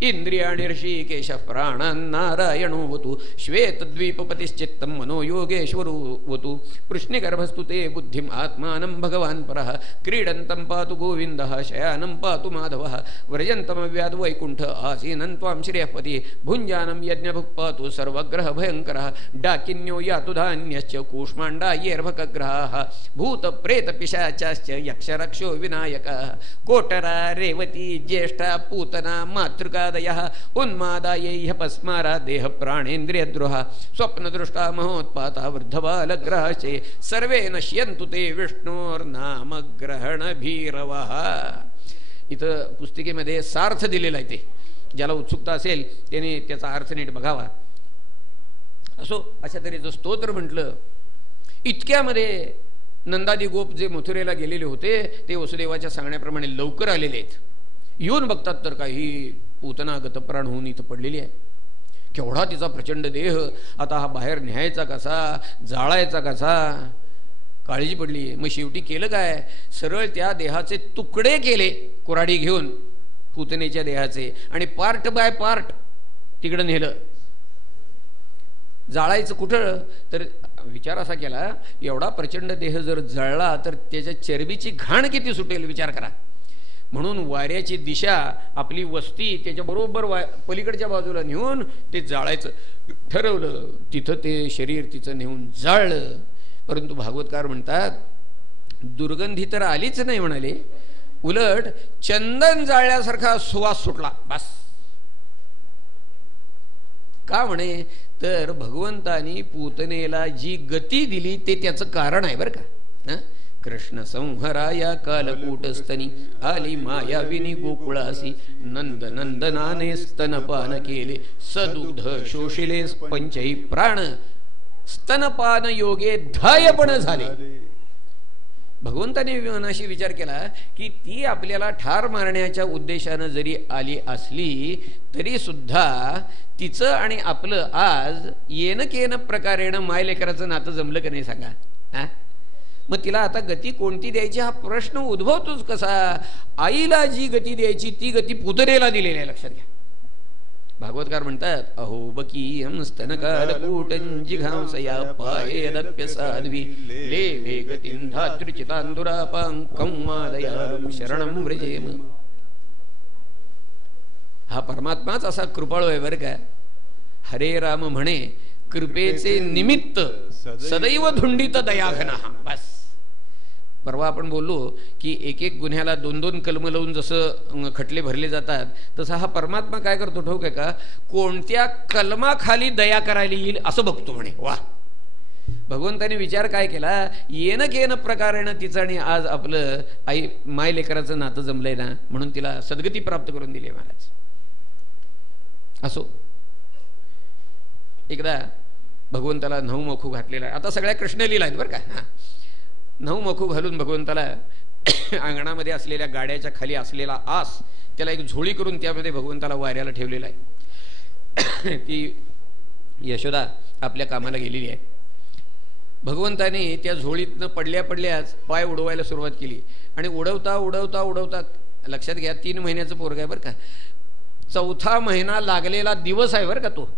इंद्रियाणि ऋषिकेश प्राणान्नारायणोऽवतु श्वेतद्वीपपतिश्चित्तं मनो योगेश्वरोऽवतु कृष्णगर्भस्तु ते बुद्धिम् आत्मानं भगवान् परः क्रीडन्तं पातु गोविन्दः शयानं पातु माधवः व्रजन्तमव्याद्वैकुण्ठ आसीनं त्वां श्रेयःपति भुञ्जानं यज्ञभुक् पातु सर्वग्रहभयङ्करः डाकिन्यो यातु धान्यश्च कूष्माण्डायैर्भकग्रहाः भूतप्रेतपिशाचाश्च यक्षरक्षो विनायकः कोटरा रेवती ज्येष्ठा पूतना मातृकादयः उन्मादायैह्यपस्मारा देहप्राणेन्द्रियद्रोहा स्वप्नदृष्टा महोत्पाता वृद्धबालग्रहाश्च सर्वे नश्यन्तु ते विष्णोर्नामग्रहणभीरवः. इथं पुस्तिकेमध्ये सार्थ दिलेला आहे. ते ज्याला उत्सुकता असेल त्याने त्याचा अर्थ नीट बघावा. असो, अशा तऱ्हेचं स्तोत्र म्हटलं. इतक्यामध्ये नंदादी गोप जे मथुरेला गेलेले होते ते वसुदेवाच्या सांगण्याप्रमाणे लवकर आलेले आहेत. येऊन बघतात तर काही पूतना गतप्राण होऊन इथं पडलेली आहे. केवढा तिचा प्रचंड देह, आता हा बाहेर न्यायचा कसा, जाळायचा कसा, काळजी पडली. मग शेवटी केलं काय, सरळ त्या देहाचे तुकडे केले कुऱ्हाडी घेऊन पूतनेच्या देहाचे आणि पार्ट बाय पार्ट तिकडं नेलं. जाळायचं कुठं, तर विचार असा केला एवढा प्रचंड देह जर जळला तर त्याच्या चरबीची घाण किती सुटेल विचार करा. म्हणून वाऱ्याची दिशा आपली वस्ती त्याच्याबरोबर पलीकडच्या बाजूला नेऊन ते जाळायचं ठरवलं. तिथं ते शरीर तिचं नेऊन जाळलं. परंतु भागवतकार म्हणतात दुर्गंधी तर आलीच नाही म्हणाले, उलट चंदन जाळल्यासारखा सुवास सुटला. बस का म्हणे, तर भगवंतानी पूतनेला जी गती दिली ते त्याचं कारण आहे बरं का. कृष्ण संहराया कालकूटस्तनी आली मायाविनी गोकुळासी नंद नंदनाने स्तनपान केले सदुध शोषिले पंचही प्राण स्तनपान योगे धायपण झाले. भगवंताने मनाशी विचार केला की ती आपल्याला ठार मारण्याच्या उद्देशानं जरी आली असली तरी सुद्धा तिचं आणि आपलं आज येन केन प्रकारेनं मायलेकराचं नातं जमलं का नाही सांगा. मग तिला आता गती कोणती द्यायची हा प्रश्न उद्भवतोच कसा. आईला जी गती द्यायची ती गती पुतनेला दिलेली आहे. लक्षात घ्या. भागवतकार म्हणतात अहो बकीयं स्तनकालकूटं जिघांसया पायेदप्य साध्वी लेभे गतिं धातृचितान्दुरापां कौमादयालुं शरणं व्रजेम. हा परमात्माच असा कृपाळू आहे बरं का. हरे राम म्हणे कृपेचे निमित्त सदैव धुंडित दयाघना. बस परवा आपण बोललो की एक एक गुन्ह्याला दोन दोन कलम लावून जसं खटले भरले जातात तसा हा परमात्मा काय करतो ठाऊक आहे का, कोणत्या कलमाखाली दया करायला येईल असं बघतो म्हणे. वा, भगवंताने विचार काय केला, येन केन प्रकारेनं तिचं आणि आज आपलं आई माय लेकराचं नातं जमलंय ना म्हणून तिला सद्गती प्राप्त करून दिली महाराज. असो, एकदा भगवंताला नवमखू घातलेला आहे. आता सगळ्या कृष्णलीला आहेत बरं का. नवमखू घालून भगवंताला अंगणामध्ये असलेल्या गाड्याच्या खाली असलेला आस त्याला एक झोळी करून त्यामध्ये भगवंताला वाऱ्याला ठेवलेला आहे. ती यशोदा आपल्या कामाला गेलेली आहे. भगवंताने त्या झोळीतनं पडल्या पडल्याच पाय उडवायला सुरुवात केली आणि उडवता उडवता उडवता, लक्षात घ्या 3 महिन्याचं पोरग आहे बरं का. 4था महिना लागलेला दिवस आहे बरं का तो.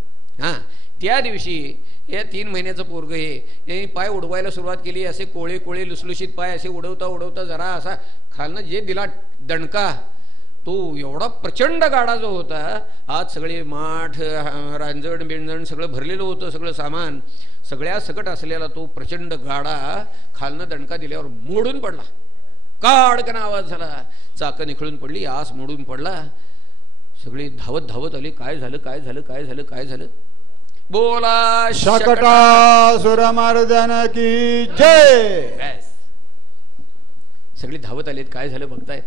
त्या दिवशी या 3 महिन्याचं पोरग हे पाय उडवायला सुरुवात केली. असे कोळे कोळे लुसलुशीत पाय असे उडवता उडवता जरा असा खालनं जे दिला दणका तो एवढा प्रचंड गाडा जो होता. आज सगळे माठ रांजण बिंजण सगळं भरलेलं होतं, सगळं सामान सगळ्या सकट असलेला तो प्रचंड गाडा खालनं दणका दिल्यावर मोडून पडला. काडकन आवाज झाला, चाकं निखळून पडली, आस मोडून पडला. सगळे धावत धावत आले. काय झालं काय झालं काय झालं काय झालं. बोला शकटासुरमर्दन की जय. सगळे धावत आलेत, काय झालं बघतायत.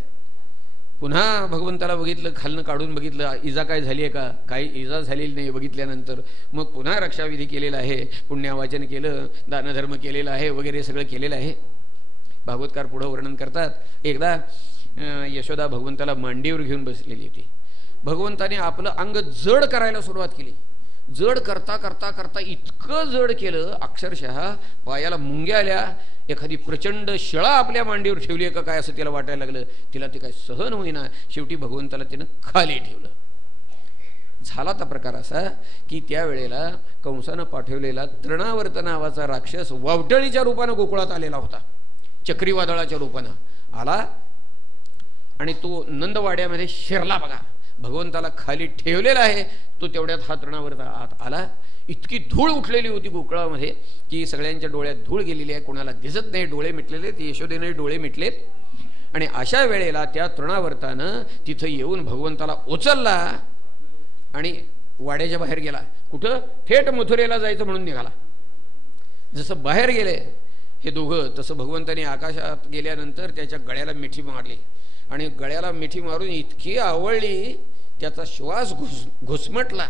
पुन्हा भगवंताला बघितलं, खालनं काढून बघितलं इजा काय झाली आहे का, काही इजा झालेली नाही. बघितल्यानंतर मग पुन्हा रक्षाविधी केलेला आहे, पुण्यवाचन केलं, दानधर्म केलेला आहे वगैरे सगळं केलेलं आहे. भागवतकार पुढं वर्णन करतात, एकदा यशोदा भगवंताला मांडीवर घेऊन बसलेली होती. भगवंताने आपलं अंग जड करायला सुरुवात केली. जड करता करता करता इतकं जड केलं अक्षरशः पायाला मुंग्या आल्या. एखादी प्रचंड शिळा आपल्या मांडीवर ठेवली आहे का काय असं तिला वाटायला लागलं. तिला ते काय सहन होईना. शेवटी भगवंताला तिनं खाली ठेवलं. झाला तर प्रकार असा की त्यावेळेला कंसानं पाठवलेला तृणावर्त नावाचा राक्षस वावटळीच्या रूपानं गोकुळात आलेला होता, चक्रीवादळाच्या रूपानं आला आणि तो नंदवाड्यामध्ये शिरला. बघा, भगवंताला खाली ठेवलेला आहे, तो तेवढ्यात हा तृणावर्त आत आला. इतकी धूळ उठलेली होती गोकुळामध्ये की सगळ्यांच्या डोळ्यात धूळ गेलेली आहे, कोणाला दिसत नाही, डोळे मिटलेले, यशोदेने डोळे मिटलेत. आणि अशा वेळेला त्या तृणावर्तानं तिथं येऊन भगवंताला उचलला आणि वाड्याच्या बाहेर गेला. कुठं? थेट मथुरेला जायचं म्हणून निघाला. जसं बाहेर गेले हे दोघं, तसं भगवंताने आकाशात गेल्यानंतर त्याच्या गळ्याला मिठी मारली आणि गळ्याला मिठी मारून इतकी आवळली, त्याचा श्वास घुसमटला,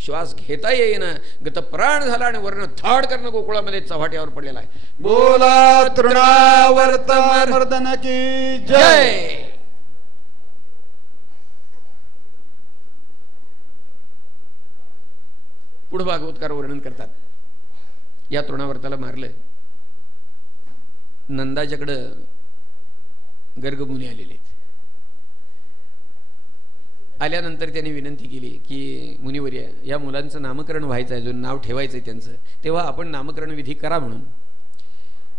श्वास घेता येईना, गतप्राण झाला आणि वर्ण धाड करणं गोकुळामध्ये चव्हाट्यावर पडलेला आहे. बोला तृणावर्त मर्दन की जय. पुढे भागवतकार वर्णन करतात. या तृणावर्ताला मारलं. नंदाच्याकडं गर्गमुनी आलेले. आल्यानंतर त्यांनी विनंती केली की मुनिवर्य, या मुलांचं नामकरण व्हायचं आहे, जो नाव ठेवायचं आहे त्यांचं, तेव्हा आपण नामकरण विधी करा म्हणून.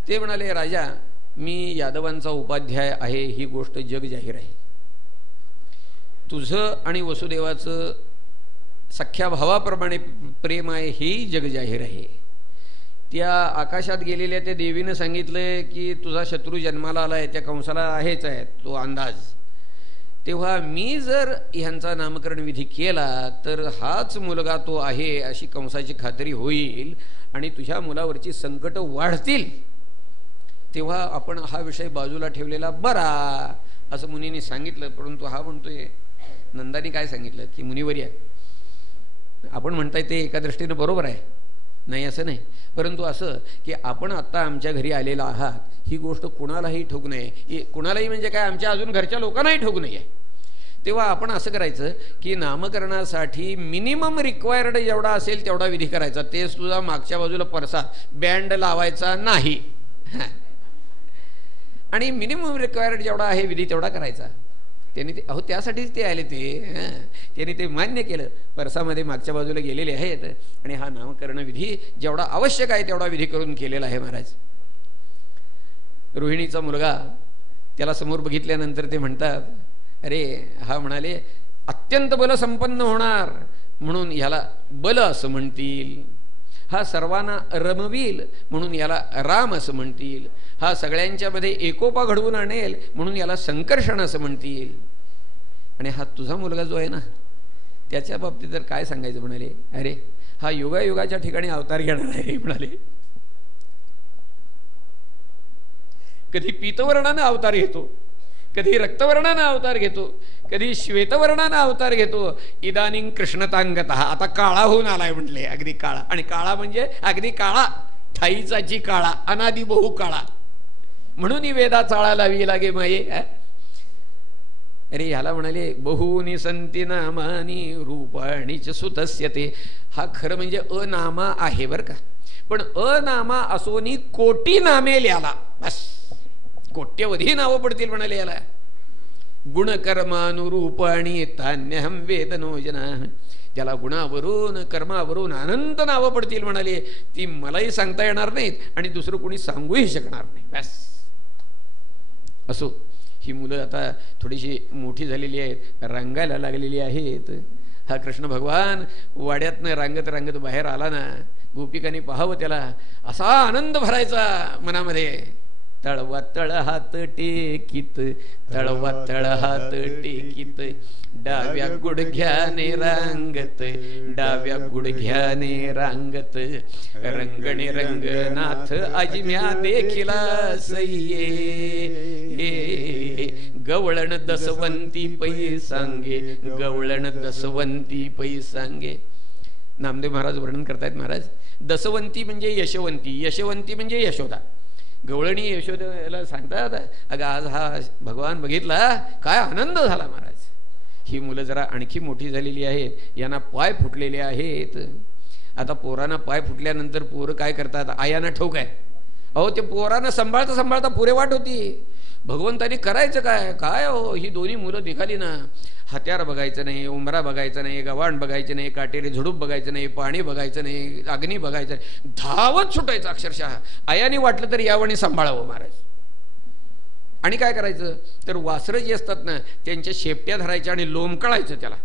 ते म्हणाले, राजा, मी यादवांचा उपाध्याय आहे, ही गोष्ट जग जाहीर आहे. तुझं आणि वसुदेवाचं सख्या भावाप्रमाणे प्रेम आहे, हेही जग जाहीर आहे. त्या आकाशात गेलेल्या त्या देवीनं सांगितलं की तुझा शत्रू जन्माला आलाय, त्या कंसाला आहेच आहे तो अंदाज. तेव्हा मी जर ह्यांचा नामकरण विधी केला तर हाच मुलगा तो आहे अशी कंसाची खात्री होईल आणि तुझ्या मुलावरची संकट वाढतील. तेव्हा आपण हा विषय बाजूला ठेवलेला बरा असं मुनींनी सांगितलं. परंतु हा म्हणतोय, नंदानी काय सांगितलं की मुनिवर्य, आपण म्हणताय ते एका दृष्टीनं बरोबर आहे, नाही असं नाही, परंतु असं की आपण आत्ता आमच्या घरी आलेला आहात, ही गोष्ट कुणालाही ठोक नये. कुणालाही म्हणजे काय, आमच्या अजून घरच्या लोकांनाही ठोक नाही आहे. तेव्हा आपण असं करायचं की नामकरणासाठी मिनिमम रिक्वायर्ड जेवढा असेल तेवढा विधी करायचा. तेच तुझा मागच्या बाजूला परसात बँड लावायचा नाही आणि मिनिमम रिक्वायर्ड जेवढा आहे विधी तेवढा करायचा. त्यांनी ते त्यासाठीच ते आले, त्यांनी ते मान्य केलं. परसामध्ये मागच्या बाजूला गेलेले आहेत आणि हा नामकरण विधी जेवढा आवश्यक आहे तेवढा विधी करून केलेला आहे महाराज. रोहिणीचा मुलगा, त्याला समोर बघितल्यानंतर ते म्हणतात, अरे हा म्हणाले अत्यंत बलसंपन्न होणार म्हणून ह्याला बल असं म्हणतील, हा सर्वांना रमवील म्हणून याला राम असं म्हणतील, हा सगळ्यांच्यामध्ये एकोपा घडवून आणेल म्हणून याला संकर्षण असं म्हणतील. आणि हा तुझा मुलगा जो आहे ना, त्याच्या बाबतीत तर काय सांगायचं म्हणाले, अरे हा युगायुगाच्या ठिकाणी अवतार घेणार आहे म्हणाले. कधी पीतवर्णानं अवतार घेतो, कधी रक्तवर्णानं अवतार घेतो, कधी श्वेतवर्णानं अवतार घेतो. इदानीं कृष्णतांगत, आता काळा होऊन आलाय म्हटले, अगदी काळा. आणि काळा म्हणजे अगदी काळा, ठाईचाची काळा, अनादि बहु काळा, म्हणून वेदा चाळा लावी लागे माये. अरे ह्याला म्हणाले बहुनी संती नामानी रूपाणीच सुतस्यते. हा खरं म्हणजे अनामा आहे बर का, पण अनामा असोनी कोटी नामे लिहाला, बस कोट्यवधी नावं पडतील म्हणाले याला. गुणकर्मानुरूप आणि तान्यहम वेदनो जना, त्याला गुणावरून कर्मावरून अनंत नावं पडतील म्हणाले. ती मलाही सांगता येणार नाहीत आणि दुसरं कोणी सांगूही शकणार नाही. बस असो, ही मुलं आता थोडीशी मोठी झालेली आहेत, रांगायला लागलेली आहेत. हा कृष्ण भगवान वाड्यातनं रांगत रांगत बाहेर आला ना, गोपिकांनी पाहावं त्याला, असा आनंद भरायचा मनामध्ये. तळवा तळ हात टेकीत, तळवा तळ हात टेकीत, डाव्या गुडघ्याने रांगत, डाव्या गुडघ्याने रांगत, रंगणे रंगनाथ अजिम्या देखिला सय्ये, गवळण दसवंती पै सांगे, गवळण दसवंती पै सांगे. नामदेव महाराज वर्णन करतायत महाराज, दसवंती म्हणजे यशवंती, यशवंती म्हणजे यशोदा. गवळणी यशोदेला सांगतात, अगं आज हा भगवान बघितला, काय आनंद झाला महाराज. ही मुलं जरा आणखी मोठी झालेली आहेत, यांना पाय फुटलेले आहेत. आता पोरांना पाय फुटल्यानंतर पोरं काय करतात, आयांना ठोक आहे. अहो ते पोरांना सांभाळता सांभाळता पुरे वाट होती. भगवंतानी करायचं काय? काय हो, ही दोन्ही मुलं निघाली ना, हत्यार बघायचं नाही, उंबरा बघायचं नाही, गव्हाण बघायचं नाही, काटेरी झुडूप बघायचं नाही, पाणी बघायचं नाही, अग्नी बघायचं नाही, धावत सुटायचं अक्षरशः. आयाने वाटलं तर यावणी सांभाळावं महाराज. आणि काय करायचं तर वासरं जी असतात ना त्यांच्या शेपट्या धरायच्या आणि लोंबकळायचं त्याला.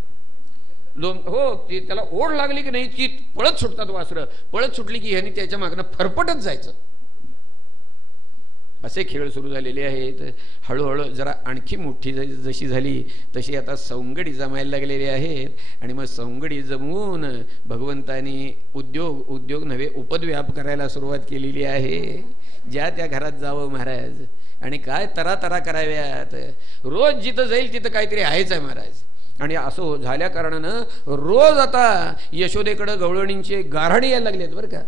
हो, ती त्याला ओढ लागली की नाही की पळत सुटतात वासरं. पळत सुटली की ह्यानी त्याच्या मागनं फरफटत जायचं. असे खेळ सुरू झालेले आहेत. हळूहळू जरा आणखी मोठी जशी झाली तशी आता सवंगडी जमायला लागलेली आहेत. आणि मग सवंगडी जमवून भगवंतानी उद्योग नव्हे उपद्व्याप करायला सुरुवात केलेली आहे. ज्या त्या घरात जावं महाराज आणि काय तरा कराव्यात. रोज जिथं जाईल तिथं काहीतरी आहेच आहे महाराज. आणि असं झाल्या कारणानं रोज आता यशोदेकडं गवळणींचे गाऱ्हाणे यायला लागलेत बरं का.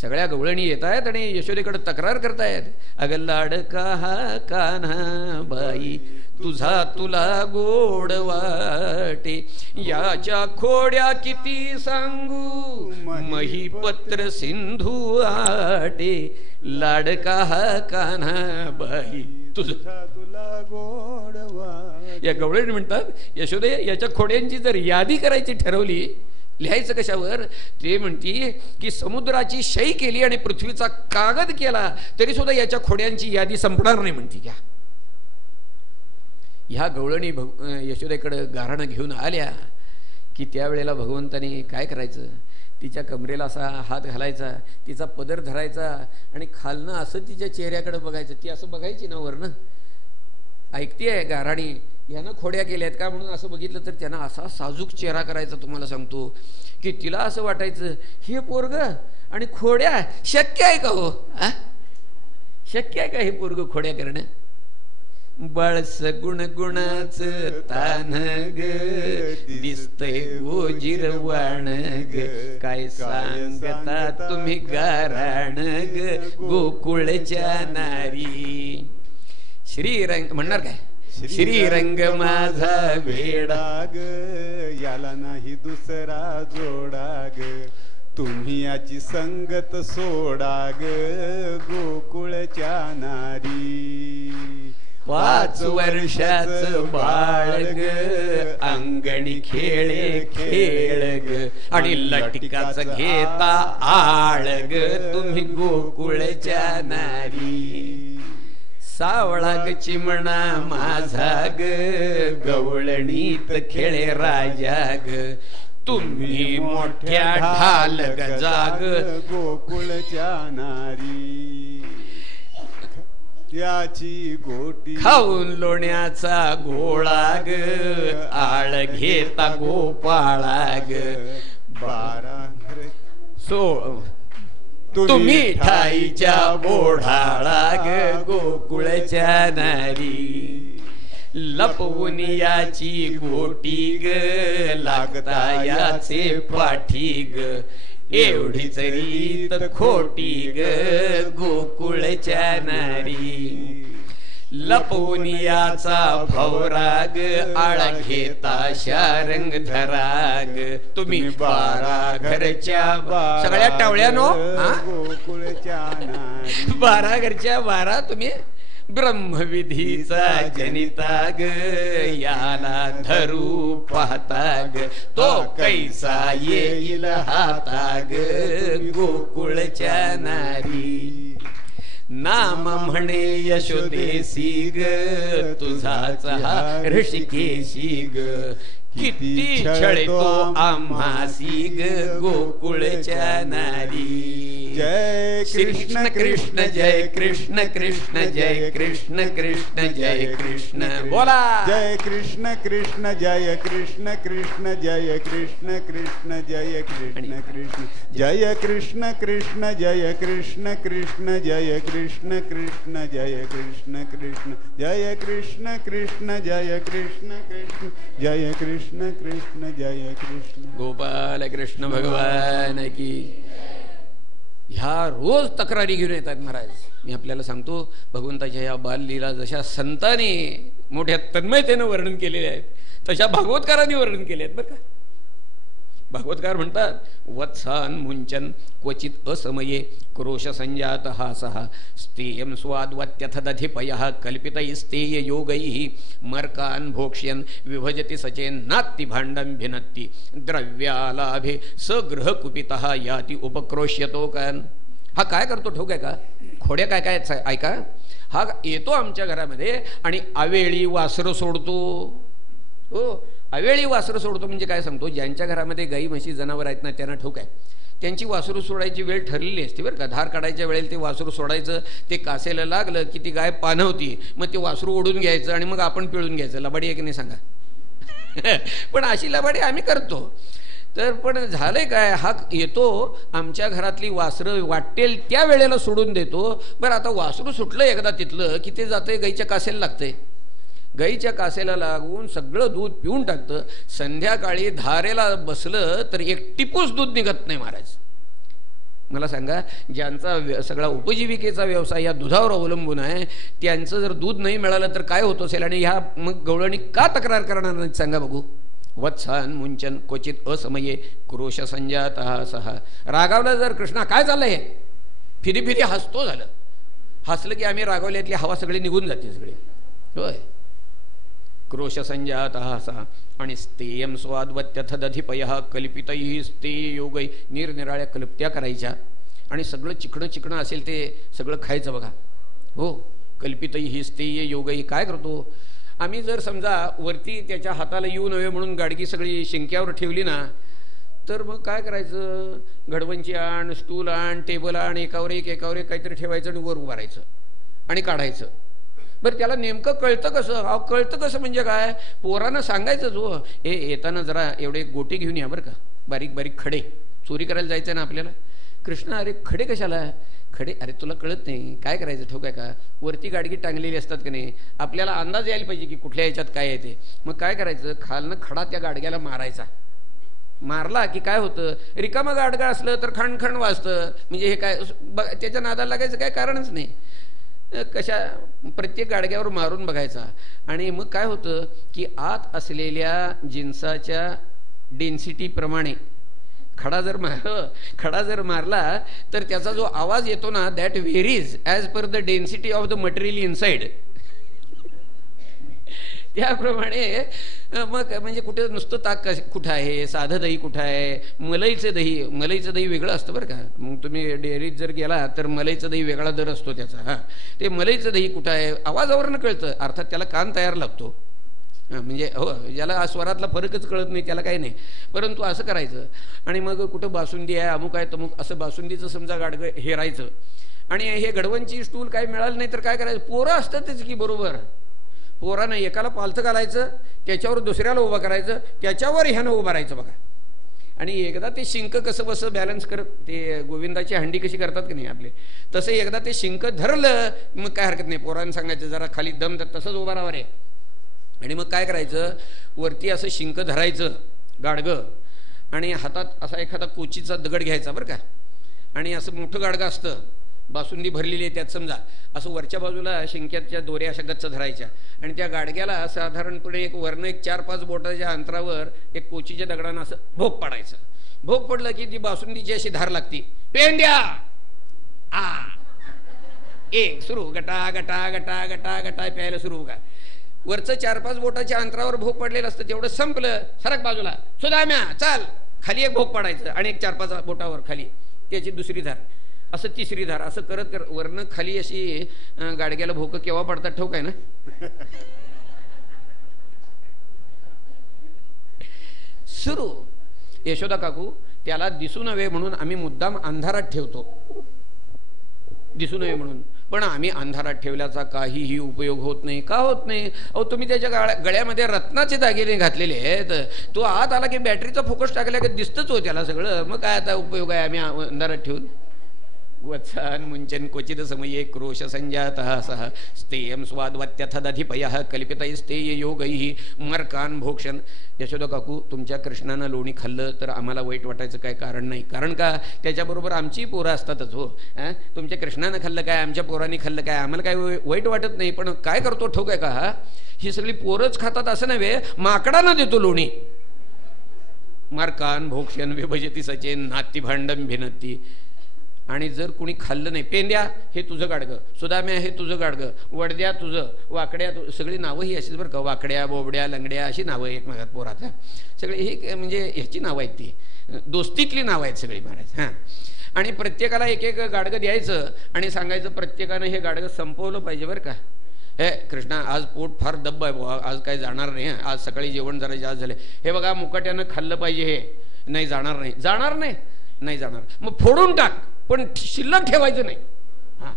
सगळ्या गवळणी येत आहेत आणि यशोदेकडे तक्रार करतायत. अगं लाडका हा कान्हा बाई तुझा तुला गोड वाटे, याच्या खोड्या किती सांगू महीपत्र सिंधू आटे. लाडका हा कान्हा बाई तुझा तुला गोड वाटे. या गवळणी म्हणतात यशोदे याच्या खोड्यांची जर यादी करायची ठरवली, लिहायचं कशावर? ते म्हणती की समुद्राची शई केली आणि पृथ्वीचा कागद केला तरी सुद्धा याच्या खोड्यांची यादी संपणार नाही म्हणती. घ्या ह्या गवळणी यशोदेकडे गाऱ्हाणं घेऊन आल्या की त्यावेळेला भगवंतानी काय करायचं, तिच्या कमरेला असा हात घालायचा, तिचा पदर धरायचा आणि खालनं असं तिच्या चेहऱ्याकडे बघायचं. ती असं बघायची ना वरनं, ऐकतीये गाऱ्हाणी यानं खोड्या केल्यात का म्हणून असं बघितलं तर त्यांना असा साजूक चेहरा करायचा. तुम्हाला सांगतो की तिला असं वाटायचं हे पोरग आणि खोड्या शक्य आहे का हो? शक्य आहे का हे पोरग खोड्या करणं? बळस गुणगुणाच तान ग दिसतय गोजिरवाण ग, काय सांगता तुम्ही गाराण ग गोकुळच्या नारी. श्रीरंग म्हणणार काय? श्रीरंग माझा वेडा ग याला नाही दुसरा जोडा ग, तुम्ही याची संगत सोडा ग गोकुळच्या नारी. 5 वर्षाचं बाळ ग अंगणी खेळे खेळ ग आणि लटकाच घेता आळ ग तुम्ही गोकुळच्या नारी. सावळा ग चिमणा माझा ग गवळणीत खेळे राजा ग, तुम्ही मोठ्या ढाल ग जाग गोकुळच्या नारी. याची गोटी खाऊन लोण्याचा गोळा ग आळ घेता गोपाळा ग, 12 तुम्ही ठाईच्या बोढाळा ग गोकुळच्या नारी. लपवून याची गोटी ग लागता याचे पाठी ग, एवढीच रीत खोटी ग गोकुळच्या नारी. लपवून याचा भवराग आळा घेता शारंग धराग, तुम्ही 12 घरच्या सगळ्या टावळ्यानो गोकुळच्या नारी. 12 घरच्या 12 तुम्ही ब्रह्मविधीचा जनिता ग याला धरू पाहता ग, तो कैसा येईल हाता ग गोकुळच्या नारी. नाम म्हणे यशोदेसी ग तुझाच हा ऋषिकेशी ग, किती छळतो आम्हासी ग गोकुळच्या नारी. जय कृष्ण कृष्ण जय कृष्ण कृष्ण जय कृष्ण कृष्ण जय कृष्ण बोला. जय कृष्ण कृष्ण जय कृष्ण कृष्ण जय कृष्ण कृष्ण जय कृष्ण कृष्ण जय कृष्ण कृष्ण जय कृष्ण कृष्ण जय कृष्ण कृष्ण जय कृष्ण कृष्ण जय कृष्ण कृष्ण जय कृष्ण कृष्ण जय कृष्ण कृष्ण जय कृष्ण. गोपाल कृष्ण भगवान की. ह्या रोज तक्रारी घेऊन येतात महाराज. मी आपल्याला सांगतो भगवंताच्या ह्या बाललीला जशा संतांनी मोठ्या तन्मयतेनं वर्णन केलेले आहेत तशा भागवतकारांनी वर्णन केले आहेत बरं का. भागवतकार म्हणतात, वत्सान मुंचन क्वचित असमये क्रोश संजात हासः स्तेयं स्वाद्वत्यथदधिपयः कल्पितैस्तेय योगैः मर्कान् भोक्ष्यन् विभजति सचेन्नात्ति भाण्डं भिनत्ति द्रव्यालाभे सगृहकुपितः याति उपक्रोश्यतोकान्. हा काय करतो ठाऊक आहे का? खोड्या काय काय ऐका. हा येतो आमच्या घरामध्ये आणि अवेळी वासरं सोडतो. हो, अवेळी वासरं सोडतो म्हणजे काय सांगतो, ज्यांच्या घरामध्ये गाई म्हशी जनावर आहेत ना त्यांना ठाऊक आहे, त्यांची वासरू सोडायची वेळ ठरलेली असते बरं का. धार काढायच्या वेळेला ते वासरू सोडायचं, ते कासेला लागलं की ती गाय पाणवती, मग ते वासरू ओढून घ्यायचं आणि मग आपण पिळून घ्यायचं. लबाडी आहे की नाही सांगा? पण अशी लबाडी आम्ही करतो. तर पण झालंय काय, हा येतो आमच्या घरातली वासरं वाटेल त्या वेळेला सोडून देतो. बरं आता वासरू सुटलं एकदा तिथलं की ते जातंय गाईच्या कासेला लागतंय. गाईच्या कासेला लागून सगळं दूध पिऊन टाकतं. संध्याकाळी धारेला बसलं तर एक टिपूस दूध निघत नाही महाराज. मला सांगा, ज्यांचा सगळा उपजीविकेचा व्यवसाय या दुधावर अवलंबून आहे, त्यांचं जर दूध नाही मिळालं तर काय होत असेल. आणि ह्या मग गवळणी का तक्रार करणार नाहीत सांगा बघू. वत्सान मुंचन क्वचित असमये क्रोश संजात हासः. रागावला जर कृष्णा काय चाललंय हे, फिरी फिरी हसतो झालं. हसलं की आम्ही रागावल्यातली हवा सगळी निघून जाते सगळी. होय, क्रोश संजात हासः. आणि स्तेयं स्वाद्वत्यथदधिपयः कल्पितैः स्तेय योगै. निरनिराळ्या कल्प्त्या करायच्या आणि सगळं चिकणं चिकणं असेल ते सगळं खायचं बघा. हो, कल्पितैः स्तेय योगै. काय करतो आम्ही, जर समजा वरती त्याच्या हाताला येऊ नये म्हणून गाडगी सगळी शिंक्यावर ठेवली ना, तर मग काय करायचं, घडवंची आण, स्टूल आण, टेबल आण, एकावर एक काहीतरी ठेवायचं आणि वर उभारायचं आणि काढायचं. बरं त्याला नेमकं कळतं कसं? अहो कळतं कसं म्हणजे काय, पोरानं सांगायचं जो येताना जरा एवढे गोटी घेऊन या बरं का, बारीक बारीक खडे. चोरी करायला जायचं ना आपल्याला. कृष्ण अरे खडे कशाला? खडे अरे तुला कळत नाही काय करायचं ठाऊक आहे का, वरती गाडगी टांगलेली असतात की नाही, आपल्याला अंदाज यायला पाहिजे की कुठल्या ह्याच्यात काय येते. मग काय करायचं, खालनं खडा त्या गाडग्याला मारायचा. मारला की काय होतं, रिकामं गाडगा असलं तर खणखण वाजतं. म्हणजे हे काय त्याच्या नादाला लागायचं काय कारणच नाही. कशा प्रत्येक गाडग्यावर मारून बघायचा. आणि मग काय होतं की आत असलेल्या जिन्साच्या डेन्सिटीप्रमाणे खडा जर मारला तर त्याचा जो आवाज येतो ना, that varies as per the density of the material inside. त्याप्रमाणे मग म्हणजे कुठे नुसतं ताक कुठं आहे, साधं दही कुठं आहे, मलईचं दही वेगळं असतं बरं का. मग तुम्ही डेअरीत जर गेला तर मलईचं दही वेगळा दर असतो त्याचा. हां, ते मलईचं दही कुठं आहे आवाजावरनं कळतं. अर्थात त्याला कान तयार लागतो. म्हणजे हो, ज्याला स्वरातला फरकच कळत नाही त्याला काही नाही. परंतु असं करायचं. आणि मग कुठं बासुंदी आहे, अमुक आहे तमुक, असं बासुंदीचं समजा गाडगं हेरायचं. आणि हे घडवणची स्टूल काही मिळालं नाही तर काय करायचं, पोरं असतातच की बरोबर. पोरानं एकाला पालथं घालायचं, त्याच्यावर दुसऱ्याला उभं करायचं, त्याच्यावर ह्यानं उभं राहायचं बघा. आणि एकदा ते शिंक कसं बसं बॅलन्स करत, ते गोविंदाची हंडी कशी करतात की नाही आपले, तसं एकदा ते शिंक धरलं मग काय हरकत नाही. पोरानं सांगायचं जरा खाली दम तसंच उभा राहावं रे. आणि मग काय करायचं, वरती असं शिंक धरायचं गाडगं आणि हातात असा एखादा कोचीचा दगड घ्यायचा बरं का. आणि असं मोठं गाडगं असतं, बासुंदी भरलेली आहे त्यात समजा, असं वरच्या बाजूला शिंक्याच्या दोऱ्या अशा गच्च धरायच्या. आणि त्या गाडग्याला साधारणपणे एक वरनं 4-5 बोटाच्या अंतरावर एक कोचीच्या दगडानं असं भोग पाडायचं. भोग पडलं की ती बासुंदीची अशी धार लागती. पेंड्या आ एक सुरू, गटा गटा गटा गटा गटा प्यायला सुरू का. वरचं 4-5 बोटाच्या अंतरावर भोग पडलेलं असतं, तेवढं संपलं सरक बाजूला, सुदाम्या चाल, खाली एक भोग पाडायचं आणि एक 4-5 बोटावर खाली त्याची दुसरी धार, असं तिसरी धार, असं करत वरनं खाली अशी गाडग्याला भोकं केव्हा पडतात ठाऊक आहे ना. सुरू. यशोदा काकू त्याला दिसू नये म्हणून आम्ही मुद्दाम अंधारात ठेवतो, दिसू नये म्हणून. पण आम्ही अंधारात ठेवल्याचा काहीही उपयोग होत नाही. का होत नाही? अहो तुम्ही त्याच्या गळ्यामध्ये रत्नाचे दागिने घातलेले आहेत, तो आत आला की बॅटरीचा फोकस टाकल्या की दिसतच हो त्याला सगळं. मग काय आता उपयोग आहे आम्ही अंधारात ठेवून. वत्सान मुंचन क्वचित समये क्रोश संजातः सः स्तेयं स्वाद्वत्यथदधिपयः कल्पितैस्तेय योगैः मर्कान् भोक्षन्. यशोदा काकू तुमच्या कृष्णानं लोणी खाल्लं तर आम्हाला वाईट वाटायचं काय कारण नाही. कारण का, त्याच्याबरोबर आमची पोरं असतातच हो. तुमच्या कृष्णानं खाल्लं काय, आमच्या पोरांनी खाल्लं काय, आम्हाला काय वाईट वाटत नाही. पण काय करतो ठाऊक आहे का, ही सगळी पोरंच खातात असं नव्हे, माकडांना देतो लोणी. मार्कान भोक्ष्यन विभजती सचेन नाती भांडम भिनती. आणि जर कुणी खाल्लं नाही, पेंद्या हे तुझं गाडगं, सुदाम्या हे तुझं गाडगं, वडद्या तुझं, वाकड्या सगळी नावं ही अशीच बरं का, वाकड्या बोबड्या लंगड्या अशी नावं एकमेकात पोराचा सगळे ही म्हणजे ह्याची नावं आहेत, ती दोस्तीतली नावं आहेत सगळी महाराज. हां, आणि प्रत्येकाला एक एक गाडगं द्यायचं आणि सांगायचं प्रत्येकानं हे गाडगं संपवलं पाहिजे बरं का. हे कृष्णा आज पोट फार दब्ब आहे बुवा, आज काही जाणार नाही, आज सकाळी जेवण जरा जास्त झाले, हे बघा मुकाट्यानं खाल्लं पाहिजे, हे नाही जाणार नाही, जाणार नाही, नाही जाणार, मग फोडून टाक पण शिल्लक ठेवायचं नाही. हा,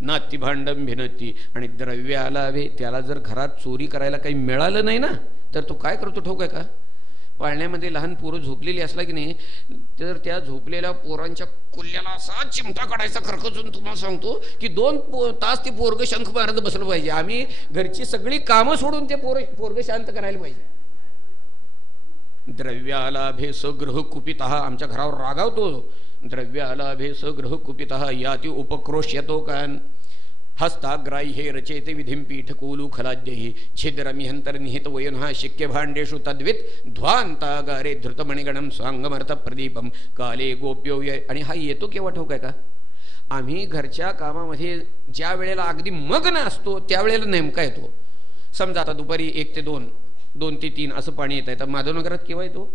नाती भांडम भिनती. आणि द्रव्य आला हवे, त्याला जर घरात चोरी करायला काही मिळालं नाही ना तर तो काय करतो ठाऊक आहे का, पाळण्यामध्ये लहान पोरं झोपलेली असला की नाही तर त्या झोपलेल्या पोरांच्या कुल्ल्याला असा चिमटा काढायचा खरखचून, तुम्हाला सांगतो की 2 तास ते पोरग शंख मारत बसलं पाहिजे. आम्ही घरची सगळी कामं सोडून ते पोरग शांत करायला पाहिजे. द्रव्यालाभे सगृह कुपित, आमच्या घरावर रागावतो. द्रव्यालाभे सगृह कुपित याती उपक्रोश्यतो कान हस्ताग्राही हे रचेते विधिं पीठकूलू खलाद्यही छिद्रमिहंतर निहित वयनहा शिक्य भांडेषु तद्वित ध्वांतागारे धृतमणिगणम स्वांगमर्थ प्रदीपम काले गोप्यो. आणि हा येतो केव्हा ठाऊक आहे का, आम्ही घरच्या कामामध्ये ज्या वेळेला अगदी मग्न असतो त्यावेळेला नेमका येतो. समजा आता दुपारी 1 ते 2, 2 ते 3 असं पाणी येत आहे, तर माधवनगरात केव्हा येतो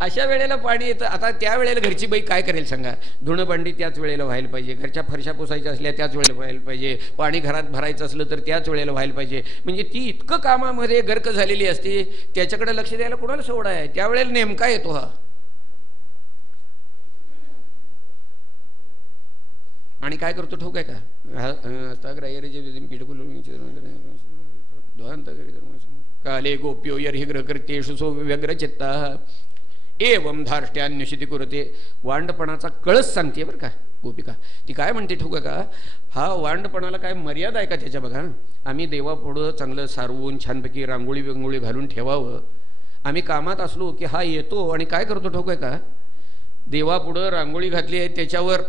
अशा वेळेला पाणी येतं. आता त्या वेळेला घरची बाई काय करेल सांगा, धुणं भांडी त्याच वेळेला व्हायला पाहिजे, घरच्या फरशा पुसायच्या असल्या त्याच वेळेला व्हायला पाहिजे, पाणी घरात भरायचं असलं तर त्याच वेळेला व्हायला पाहिजे. म्हणजे ती इतकं कामामध्ये गर्क झालेली असते, त्याच्याकडे लक्ष द्यायला कोणाला सोड आहे, त्यावेळेला नेमका येतो हा. आणि काय करतो ठाऊक आहे का, काले गोप्यो यर्हि ग्रहकृत्येषु सो व्यग्रचित्ताः एवं धार्ष्ट्यान्यशिती कुरते. वांडपणाचा कळस सांगते बरं का गोपिका. ती काय म्हणते ठाऊक आहे का, हा वांडपणाला काय मर्यादा आहे का त्याच्या. बघा, आम्ही देवापुढं चांगलं सारवून छानपैकी रांगोळी बिंगोळी घालून ठेवावं. आम्ही कामात असलो की हा येतो आणि काय करतो ठाऊक आहे का, देवापुढं रांगोळी घातली आहे त्याच्यावर,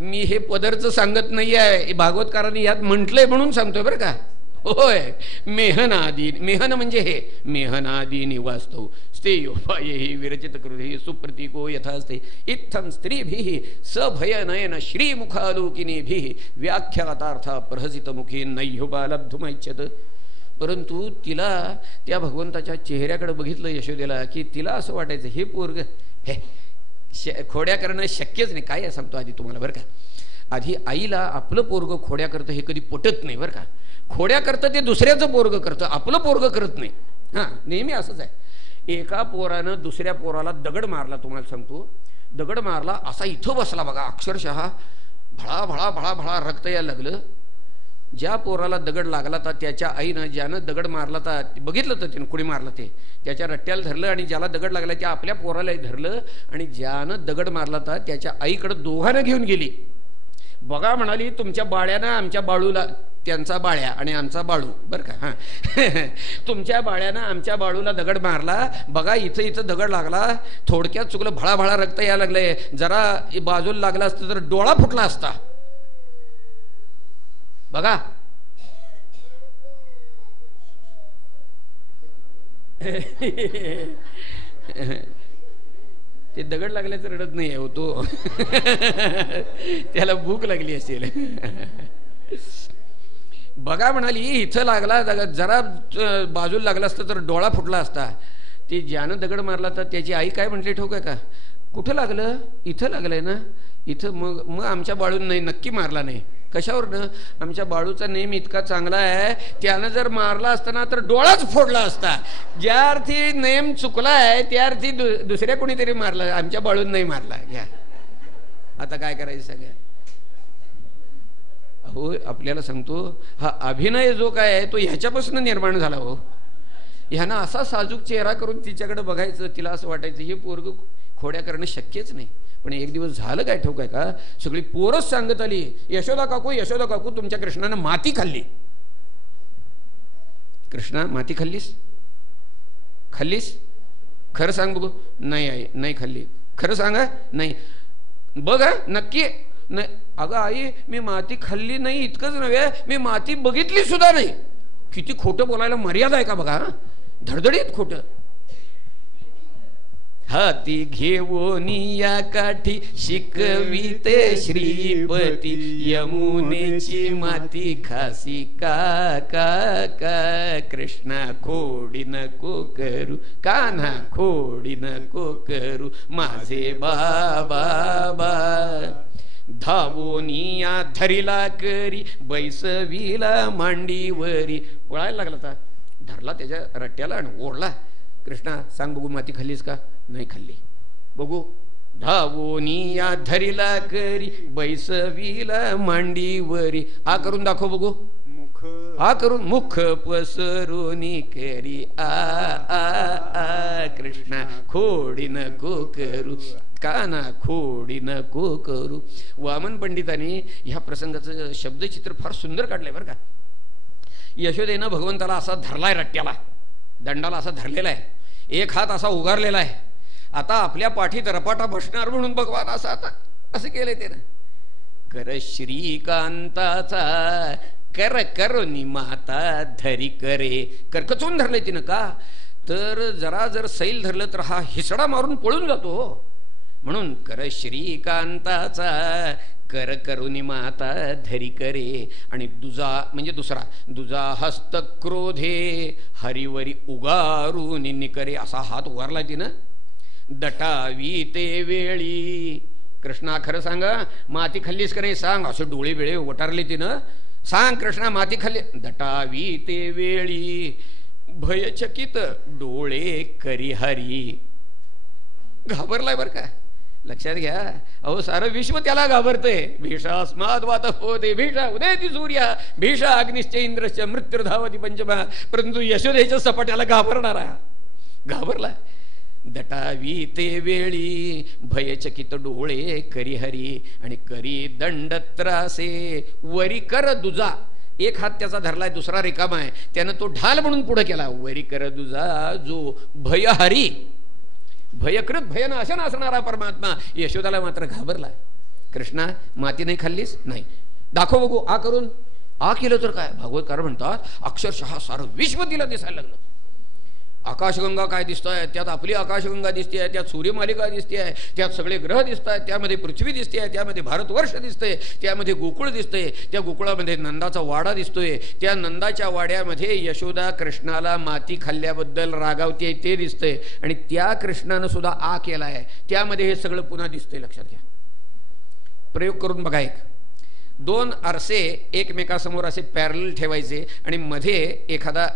मी हे पदरचं सांगत नाही आहे, भागवतकारांनी यात म्हटलंय म्हणून सांगतोय बरं का. होय, मेहनादी, मेहन म्हणजे हे मेहनादी निवास्तव स्तेयोपायेहि विरचित कृती सुप्रतीको यथास्ते इत्थं स्त्रीभिः सभयनयन श्रीमुखालोकिनीभिः व्याख्यातार्थ प्रहसितमुखी नैह्युपालब्धुमैच्छत. परंतु तिला त्या भगवंताच्या चेहऱ्याकडे बघितलं यशोदेला की तिला असं वाटायचं हे पोरग हे खोड्या करणं शक्यच नाही. काय सांगतो आधी तुम्हाला बरं का, आधी आईला आपलं पोरग खोड्या करतं हे कधी पटत नाही बरं का. खोड्या करतं ते दुसऱ्याचं पोरग करतं, आपलं पोरग करत नाही. हां, नेहमी असंच आहे. एका पोरानं दुसऱ्या पोराला दगड मारला, तुम्हाला सांगतो दगड मारला असा इथं बसला बघा, अक्षरशः भळा भळा भळा भळा रक्त यायला लागलं. ज्या पोराला दगड लागला तर त्याच्या आईनं, ज्यानं दगड मारला तर बघितलं तर त्यानं कुणी मारलं ते त्याच्या रट्ट्याला धरलं, आणि ज्याला दगड लागला त्या आपल्या पोरालाही धरलं, आणि ज्यानं दगड मारला तर त्याच्या आईकडे दोघांना घेऊन गेली. बघा म्हणाली, तुमच्या बाळ्यानं आमच्या बाळूला, त्यांचा बाळ्या आणि आमचा बाळू बरं का, हां तुमच्या बाळ्यानं आमच्या बाळूला दगड मारला, बघा इथं इथं दगड लागला, थोडक्यात चुकलं, भळा भळा रक्त यायला लागलंय, जरा बाजूला लागला असतं तर डोळा फुटला असता. बघा ते दगड लागल्याचं रडत नाही आहे तो त्याला भूक लागली असेल. बघा म्हणाली इथं लागला, जरा बाजूला लागला असतं तर डोळा फुटला असता. ते ज्यानं दगड मारला तर त्याची आई काय म्हटली ठाऊक आहे का, कुठं लागलं, इथं लागलंय ना, इथं. मग आमच्या बाळून नाही, नक्की मारला नाही. कशावरनं, आमच्या बाळूचा नेम इतका चांगला आहे, त्यानं जर मारला असताना तर डोळाच फोडला असता. ज्या अर्थी नेम चुकला आहे त्या अर्थी दुसऱ्या कोणीतरी मारला, आमच्या बाळून नाही मारला. घ्या आता काय करायचं सगळ्या. हो आपल्याला सांगतो, हा अभिनय जो काय आहे तो ह्याच्यापासून निर्माण झाला. हो, ह्यानं असा साजूक चेहरा करून तिच्याकडे बघायचं, तिला असं वाटायचं हे पोरग खोड्या करणं शक्यच नाही. पण एक दिवस झालं काय ठाऊक आहे का, सगळी पोरच सांगत आली, यशोदा काकू यशोदा काकू तुमच्या कृष्णानं माती खाल्ली. कृष्णा माती खाल्लीस, खाल्लीस, खरं सांग बघू. नाही आई नाही खाल्ली. खरं सांगा. नाही. बघ नक्की नाही. अगं आई मी माती खाल्ली नाही, इतकंच नव्हे मी माती बघितली सुद्धा नाही. किती खोटं बोलायला मर्यादा आहे का बघा, धडधडीत खोटं. हाती घेऊन या काठी शिकविते श्रीपती, यमुनेची माती खासी का का का. कृष्णा खोडी नको करू, कान्हा खोडी नको करू, माझे बाबा बा. धावोनिया धरिला करी, बैसविला मांडीवरी. पळायला लागला होता, धरला त्याच्या रट्ट्याला आणि ओढला. कृष्णा सांग बघू, माती खाल्लीस का? नाही खाल्ली. बघू. धावोनिया धरिला करी, बैसविला मांडीवरी. आ करून दाखव बघू. आ करून मुख पसरोनी करी आ आ आ. कृष्णा खोडी नको करू, काना खोडी नको करू. वामन पंडितांनी ह्या प्रसंगाचं शब्दचित्र फार सुंदर काढलंय बरं का. यशोदेनं भगवंताला असा धरलाय रट्ट्याला, दंडाला असा धरलेला आहे, एक हात असा उगारलेला आहे. आता आपल्या पाठीत रपाटा बसणार म्हणून भगवान असं आता असं केलंय त्यानं. कर श्रीकांताचा कर करुणी माता धरी करे. करकचून धरलंय तिनं. का तर जरा जर सैल धरलं तर हा हिसडा मारून पळून जातो. म्हणून कर श्रीकांताचा कर करुणी माता धरी करे. आणि दुजा म्हणजे दुसरा, दुजा हस्त क्रोधे हरिवरी उगारून निकरे. असा हात उगारला तिनं. दटावी ते वेळी. कृष्णा खरं सांगा, माती खाल्लीस का नाही सांग. असे डोळे वेळे वटारले तिनं. सांग कृष्णा, माती खाल्ली? दटावी ते वेळी भयचकित डोळे करी हरी. घाबरलाय बर का, लक्षात घ्या. अहो सारं विश्व त्याला घाबरतंय. भीषास्माद वात होते भीषा उदयती सूर्या भीषा अग्निश्च इंद्रश्च मृत्युर्धावती पंचमा. परंतु यशोदेच्या सपाट्याला घाबरणारा घाबरला. दटावी ते वेळी भयचकित डोळे करी हरी. आणि करी दंड त्रासे वरी कर दुजा. एक हात त्याचा धरलाय, दुसरा रिकामा आहे. त्यानं तो ढाल म्हणून पुढे केला. वरी कर दुजा जो भयहरी. भयकृत भयन अशा असणारा परमात्मा यशोदाला मात्र घाबरला. कृष्णा माती नाही खाल्लीस? नाही. दाखव बघू. आ करून. आ केलं तर काय, भागवतकार म्हणतात अक्षरशः सारं विश्व तिला दिसायला लागलं. आकाशगंगा काय दिसतंय, त्यात आपली आकाशगंगा दिसते आहे, त्यात सूर्यमालिका दिसते आहे, त्यात सगळे ग्रह दिसत आहेत, त्यामध्ये पृथ्वी दिसते आहे, त्यामध्ये भारतवर्ष दिसतंय, त्यामध्ये गोकुळ दिसतंय, त्या गोकुळामध्ये नंदाचा वाडा दिसतोय, त्या नंदाच्या वाड्यामध्ये यशोदा कृष्णाला माती खाल्ल्याबद्दल रागावते ते दिसतंय. आणि त्या कृष्णानं सुद्धा आ केला आहे, त्यामध्ये हे सगळं पुन्हा दिसतंय. लक्षात घ्या. प्रयोग करून बघा. एक दोन आरसे एकमेकासमोर असे पॅरल ठेवायचे आणि मध्ये एखादा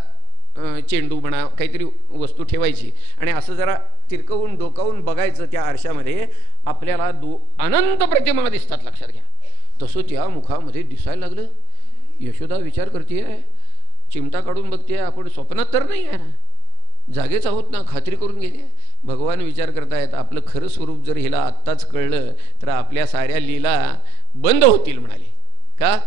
चेंडू म्हणा काहीतरी वस्तू ठेवायची आणि असं जरा तिरकवून डोकावून बघायचं. त्या आरशामध्ये आपल्याला अनंत प्रतिमा दिसतात. लक्षात घ्या. तसं त्या मुखामध्ये दिसायला लागलं. यशोदा विचार करते, चिमटा काढून बघते, आपण स्वप्नात तर नाही आहे ना, जागेच आहोत ना, खात्री करून घेते. भगवान विचार करतायत आपलं खरं स्वरूप जर हिला आत्ताच कळलं तर आपल्या साऱ्या लीला बंद होतील म्हणाले. का?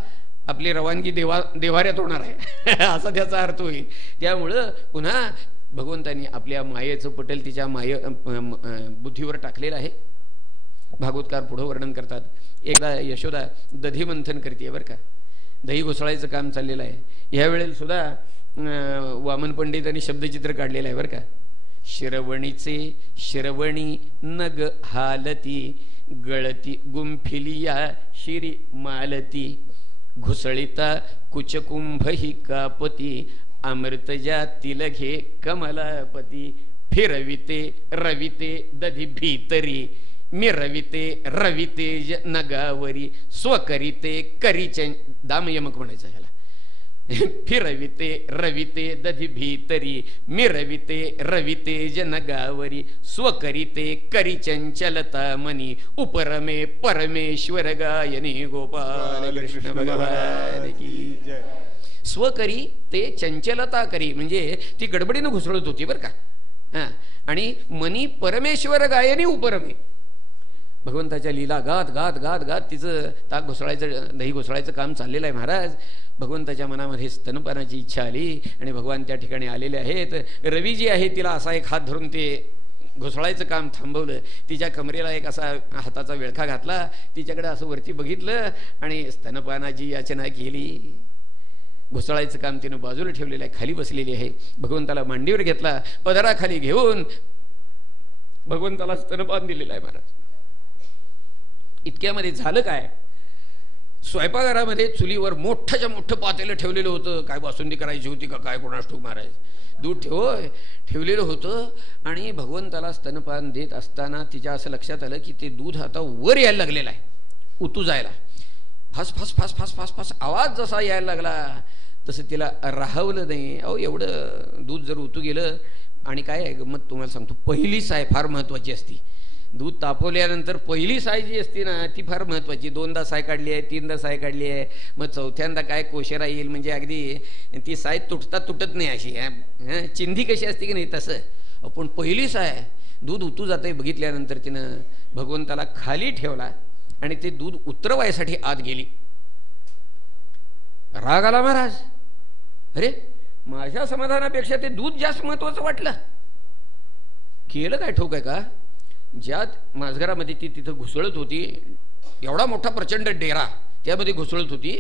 आपली रवानगी देवाऱ्यात होणार आहे असा त्याचा अर्थ होईल. त्यामुळं पुन्हा भगवंतांनी आपल्या मायेचं पटल तिच्या बुद्धीवर टाकलेलं आहे. भागवतकार पुढं वर्णन करतात. एकदा यशोदा दधी मंथन करते बरं का, दही घुसळायचं काम चाललेलं आहे. ह्या वेळेला सुद्धा वामन पंडितांनी शब्दचित्र काढलेलं आहे बरं का. श्रवणीचे श्रवणी नग हालती गळती गुंफिलिया शिरी मालती घुसळिता कुचकुंभ ही कापती अमृतजा तिलघे कमलापती फिरविते रविते दधी भीतरी मिरविते रविते नगावरी स्वकरिते करीचे दामयमक म्हणायचं ह्याला. फिरविते रविते दधी भीतरी मिरविते रविते जनगावरी स्वकरिते करी चंचलता मनी उपरमे परमेश्वर गायनी गोपाल कृष्ण भगवान की जय. स्वकरी ते चंचलता करी म्हणजे ती गडबडीनं घुसळत होती बरं का. हा. आणि मनी परमेश्वर गायनी उपरमे. भगवंताच्या लीला गात गात गात गात तिचं ताक घुसळायचं दही घुसळायचं काम चाललेलं आहे. महाराज भगवंताच्या मनामध्ये स्तनपानाची इच्छा आली आणि भगवान त्या ठिकाणी आलेले आहेत. रवी जी आहे तिला असा एक हात धरून ते घुसळायचं काम थांबवलं. तिच्या कमरेला एक असा हाताचा विळखा घातला, तिच्याकडे असं वरती बघितलं आणि स्तनपानाची याचना केली. घुसळायचं काम तिनं बाजूला ठेवलेलं आहे, खाली बसलेली आहे. भगवंताला मांडीवर घेतला, पदराखाली घेऊन भगवंताला स्तनपान दिलेलं आहे महाराज. इतक्यामध्ये झालं काय, स्वयंपाकघरामध्ये चुलीवर मोठ्याच्या मोठं पातेलं ठेवलेलं होतं. काय बासुंदी करायची होती का काय कोणास ठाऊक महाराज, दूध ठेवलेलं होतं. आणि भगवंताला स्तनपान देत असताना तिच्या असं लक्षात आलं की ते दूध आता वर यायला लागलेलं आहे, उतू जायला. फास फास फास फास फास फास आवाज जसा यायला लागला तसं तिला राहवलं नाही. अहो एवढं दूध जर उतू गेलं. आणि काय आहे गंमत तुम्हाला सांगतो, पहिली साय फार महत्त्वाची असती. दूध तापवल्यानंतर पहिली साय जी असते ना ती फार महत्त्वाची. 2दा साय काढली आहे, 3दा साय काढली आहे, मग चौथ्यांदा काय कोशेरा येईल म्हणजे अगदी ती साय तुटत नाही अशी. चिंधी कशी असते की नाही तसं. पण पहिली साय दूध उतू जाते बघितल्यानंतर तिनं भगवंताला खाली ठेवला आणि ते दूध उतरवायसाठी आत गेली. राग आला महाराज, अरे माझ्या समाधानापेक्षा ते दूध जास्त महत्वाचं वाटलं. केलं काय ठोक आहे का, ज्यात माझघरामध्ये ती तिथं घुसळत होती, एवढा मोठा प्रचंड डेरा त्यामध्ये घुसळत होती,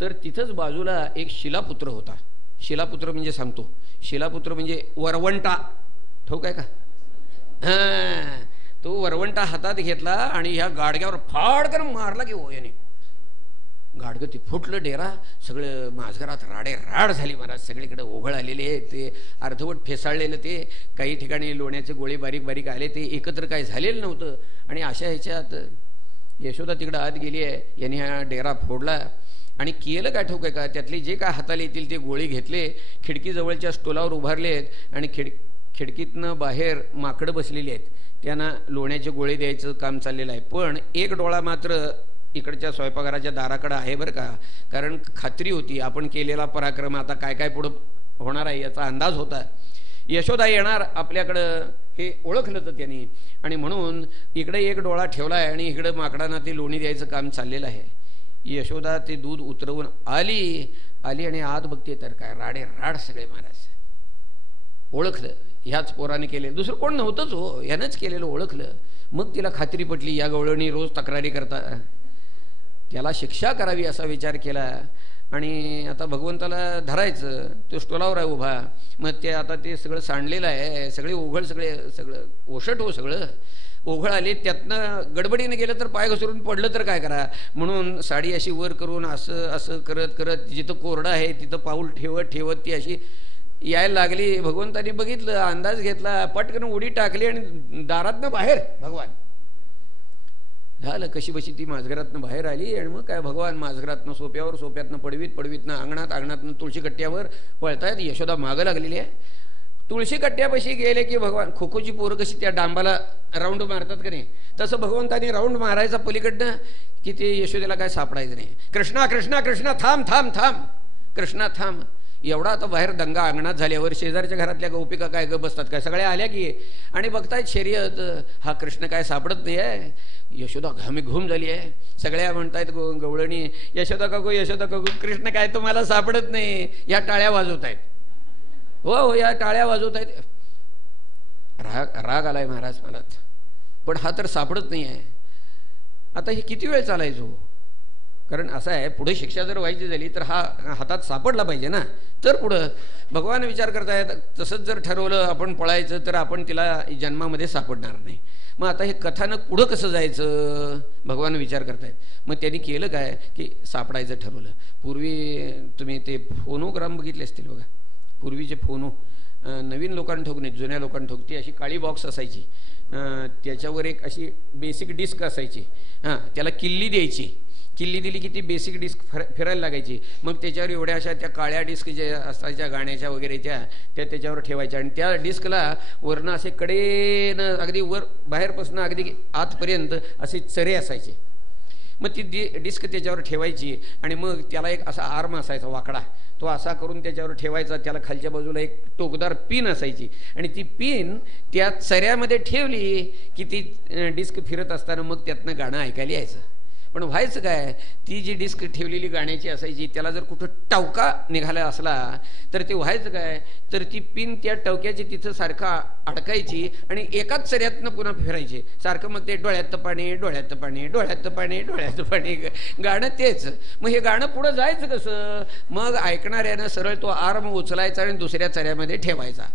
तर तिथंच बाजूला एक शिलापुत्र होता. शिलापुत्र म्हणजे सांगतो, शिलापुत्र म्हणजे वरवंटा, ठोक आहे का. हां, तो वरवंटा हातात घेतला आणि ह्या गाडग्यावर फाडकर मारला की हो याने. गाडगं ते फुटलं डेरा, सगळं माझघरात राड झाली महाराज. सगळीकडे ओघळ आलेले आहे, ते अर्धवट फेसाळलेलं, ते काही ठिकाणी लोण्याचे गोळे बारीक बारीक आले, ते एकत्र काय झालेलं नव्हतं. आणि अशा ह्याच्यात यशोदा तिकडं आत गेली आहे. यांनी हा डेरा फोडला आणि केलं काय ठोक आहे का, त्यातले जे काय हाताला येतील ते गोळे घेतले, खिडकीजवळच्या स्टोलावर उभारले आहेत आणि खिडकीतनं बाहेर माकडं बसलेली आहेत, त्यांना लोण्याचे गोळे द्यायचं काम चाललेलं आहे. पण एक डोळा मात्र इकडच्या स्वयंपाकघराच्या दाराकडं आहे बरं का, कारण खात्री होती आपण केलेला पराक्रम आता काय काय पुढं होणार आहे याचा अंदाज होता. यशोदा येणार आपल्याकडं हे ओळखलं तर त्यांनी, आणि म्हणून इकडे एक डोळा ठेवला आहे आणि इकडं माकडांना ते लोणी द्यायचं काम चाललेलं आहे. यशोदा ते दूध उतरवून आली आणि आत बघते तर काय राड सगळे महाराज. ओळखलं ह्याच पोराने केले, दुसरं कोण नव्हतंच हो, ह्यानंच केलेलं ओळखलं. मग तिला खात्री पटली, या गवळणी रोज तक्रारी करता, त्याला शिक्षा करावी असा विचार केला. आणि आता भगवंताला धरायचं, तो स्टोलावर आहे उभा, मग ते आता ते सगळं सांडलेलं आहे, सगळे ओघळ सगळं ओशट हो, सगळं ओघळ आले, त्यातनं गडबडीने गेलं तर पाय घसरून पडलं तर काय करा. म्हणून साडी अशी वर करून असं करत जिथं कोरडं आहे तिथं पाऊल ठेवत ती अशी यायला लागली. भगवंताने बघितलं, अंदाज घेतला, पटकन उडी टाकली आणि दारातनं बाहेर भगवान झालं. कशी बशी ती माझघरातनं बाहेर आली आणि मग काय भगवान माझघरातनं सोप्यातनं पडवीतनं अंगणातनं तुळशी कट्ट्यावर पळतायत. यशोदा मागं लागलेली आहे. तुळशी कट्ट्यापाशी गेले की भगवान, खोखोची पोरं कशी त्या डांबाला राऊंड मारतात का नाही, तसं भगवंताने राऊंड मारायचा पलीकडनं की ते यशोदेला काय सापडायचं नाही. कृष्णा कृष्णा कृष्णा थांब थांब थांब, कृष्णा थांब. एवढा आता बाहेर दंगा अंगणात झाल्यावर शेजारच्या घरातल्या गोपिका काय ग बसतात काय, सगळ्या आल्या की आणि बघतायत शर्यत, हा कृष्ण काय सापडत नाही आहे. यशोदा घूम झाली आहे. सगळ्या म्हणतायत गवळणी, यशोदा काकू कृष्ण काय तुम्हाला सापडत नाही. या टाळ्या वाजवत आहेत, हो या टाळ्या वाजवत आहेत. राग आलाय महाराज मनात, पण हा तर सापडत नाही आहे. आता हे किती वेळ चालायचो, कारण असं आहे पुढे शिक्षा जर व्हायची झाली तर हा हातात सापडला पाहिजे ना, तर पुढं भगवान विचार करतायत. तसंच जर ठरवलं आपण पळायचं तर आपण तिला जन्मामध्ये सापडणार नाही. मग आता हे कथानक पुढं कसं जायचं भगवान विचार करतायत. मग त्यांनी केलं काय की सापडायचं ठरवलं. पूर्वी तुम्ही ते फोनोग्राम बघितले असतील बघा, पूर्वीचे फोनो, नवीन लोकांना ठोक नाही जुन्या लोकांना ठोक, ती अशी काळी बॉक्स असायची, त्याच्यावर एक अशी बेसिक डिस्क असायची. हां, त्याला किल्ली द्यायची, किल्ली दिली की ती बेसिक डिस्क फिरायला लागायची. मग त्याच्यावर एवढ्या अशा त्या काळ्या डिस्क ज्या असायच्या गाण्याच्या वगैरे त्या त्याच्यावर ठेवायच्या आणि त्या डिस्कला वरनं असे कडेनं अगदी वर बाहेरपासून अगदी आतपर्यंत असे चरे असायचे. मग ती डिस्क त्याच्यावर ठेवायची आणि मग त्याला एक असा आर्म असायचा वाकडा, तो असा करून त्याच्यावर ठेवायचा. त्याला खालच्या बाजूला एक टोकदार पिन असायची आणि ती पिन त्या चऱ्यामध्ये ठेवली की ती डिस्क फिरत असताना मग त्यातनं गाणं ऐकायला यायचं. पण व्हायचं काय, ती जी डिस्क ठेवलेली गाण्याची असायची त्याला जर कुठं टवका निघाला असला तर ते व्हायचं काय, तर ती पिन त्या टवक्याची तिथं सारखं अडकायची आणि एकाच चऱ्यातनं पुन्हा फिरायची सारखं. मग ते डोळ्यात पाणी, डोळ्यात पाणी, डोळ्यात पाणी, डोळ्यात पाणी, गाणं तेच. मग हे गाणं पुढं जायचं कसं, मग ऐकणाऱ्यानं सरळ तो आर्म उचलायचा आणि दुसऱ्या चऱ्यामध्ये ठेवायचा,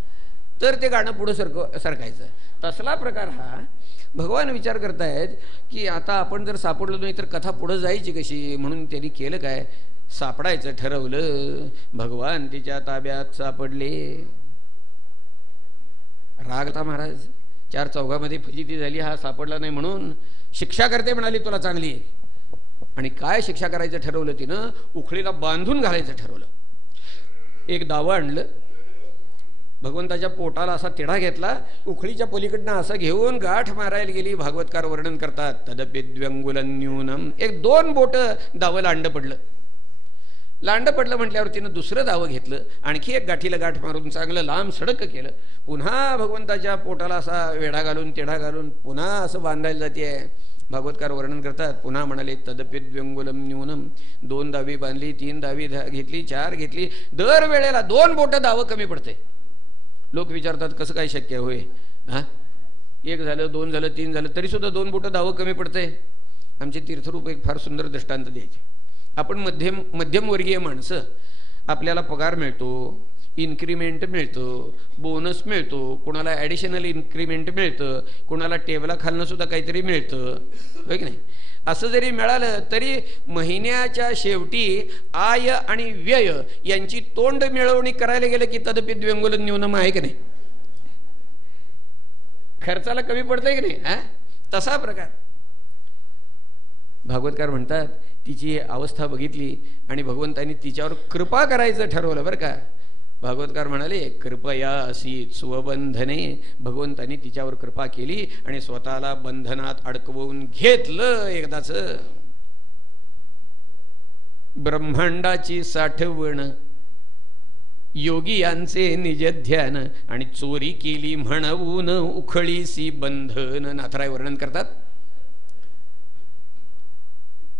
तर ते गाणं पुढं सरकायचं. तसला प्रकार हा. भगवान विचार करतायत की आता आपण जर सापडलो नाही तर कथा पुढं जायची कशी, म्हणून त्यांनी केलं काय, सापडायचं ठरवलं. भगवान तिच्या ताब्यात सापडले. रागता महाराज, 4 चौघामध्ये फजिती झाली, हा सापडला नाही म्हणून शिक्षा करते म्हणाली तुला चांगली. आणि काय शिक्षा करायचं ठरवलं तिनं, उखळीला बांधून घालायचं ठरवलं. एक दावं आणलं, भगवंताच्या पोटाला असा तिढा घेतला, उखळीच्या पलीकडनं असं घेऊन गाठ मारायला गेली. भागवतकार वर्णन करतात तदपि द्व्यंगुलन्यूनम, 1-2 बोटं दावं लांड पडलं. लांड पडलं म्हटल्यावर तिनं दुसरं दावं घेतलं, आणखी एक गाठीला गाठ मारून चांगलं लांब सडक केलं. पुन्हा भगवंताच्या पोटाला असा वेढा घालून तिढा घालून पुन्हा असं बांधायला जाते. भागवतकार वर्णन करतात, पुन्हा म्हणाले तदपि द्व्यंगुलम न्यूनम, 2 दावी बांधली, 3 दावी घेतली, 4 घेतली, दर वेळेला 2 बोटं दावं कमी पडते. लोक विचारतात कसं काय शक्य होय, हां 1 झालं, 2 झालं, 3 झालं, तरीसुद्धा 2 बोटं दावं कमी पडते. आमचे तीर्थरूप एक फार सुंदर दृष्टांत द्यायचे. आपण मध्यमवर्गीय माणसं, आपल्याला पगार मिळतो, इन्क्रिमेंट मिळतं, बोनस मिळतो, कोणाला ॲडिशनल इन्क्रिमेंट मिळतं, कोणाला टेबलाखालनं सुद्धा काहीतरी मिळतं, होय की नाही. असं जरी मिळालं तरी महिन्याच्या शेवटी आय आणि व्यय यांची तोंड मिळवणी करायला गेलं की तदपि द्व्यंगुलम न्यूनम आहे की नाही, खर्चाला कमी पडतंय की नाही. तसा प्रकार. भागवतकार म्हणतात तिची अवस्था बघितली आणि भगवंतांनी तिच्यावर कृपा करायचं ठरवलं बरं का. भागवतकार म्हणाले कृपया असी स्वबंधने, भगवंतांनी तिच्यावर कृपा केली आणि स्वतःला बंधनात अडकवून घेतलं एकदाच. ब्रह्मांडाची साठवण योगी यांचे निज ध्यान आणि चोरी केली म्हणून उखळीसी बंधन. नाथराय वर्णन करतात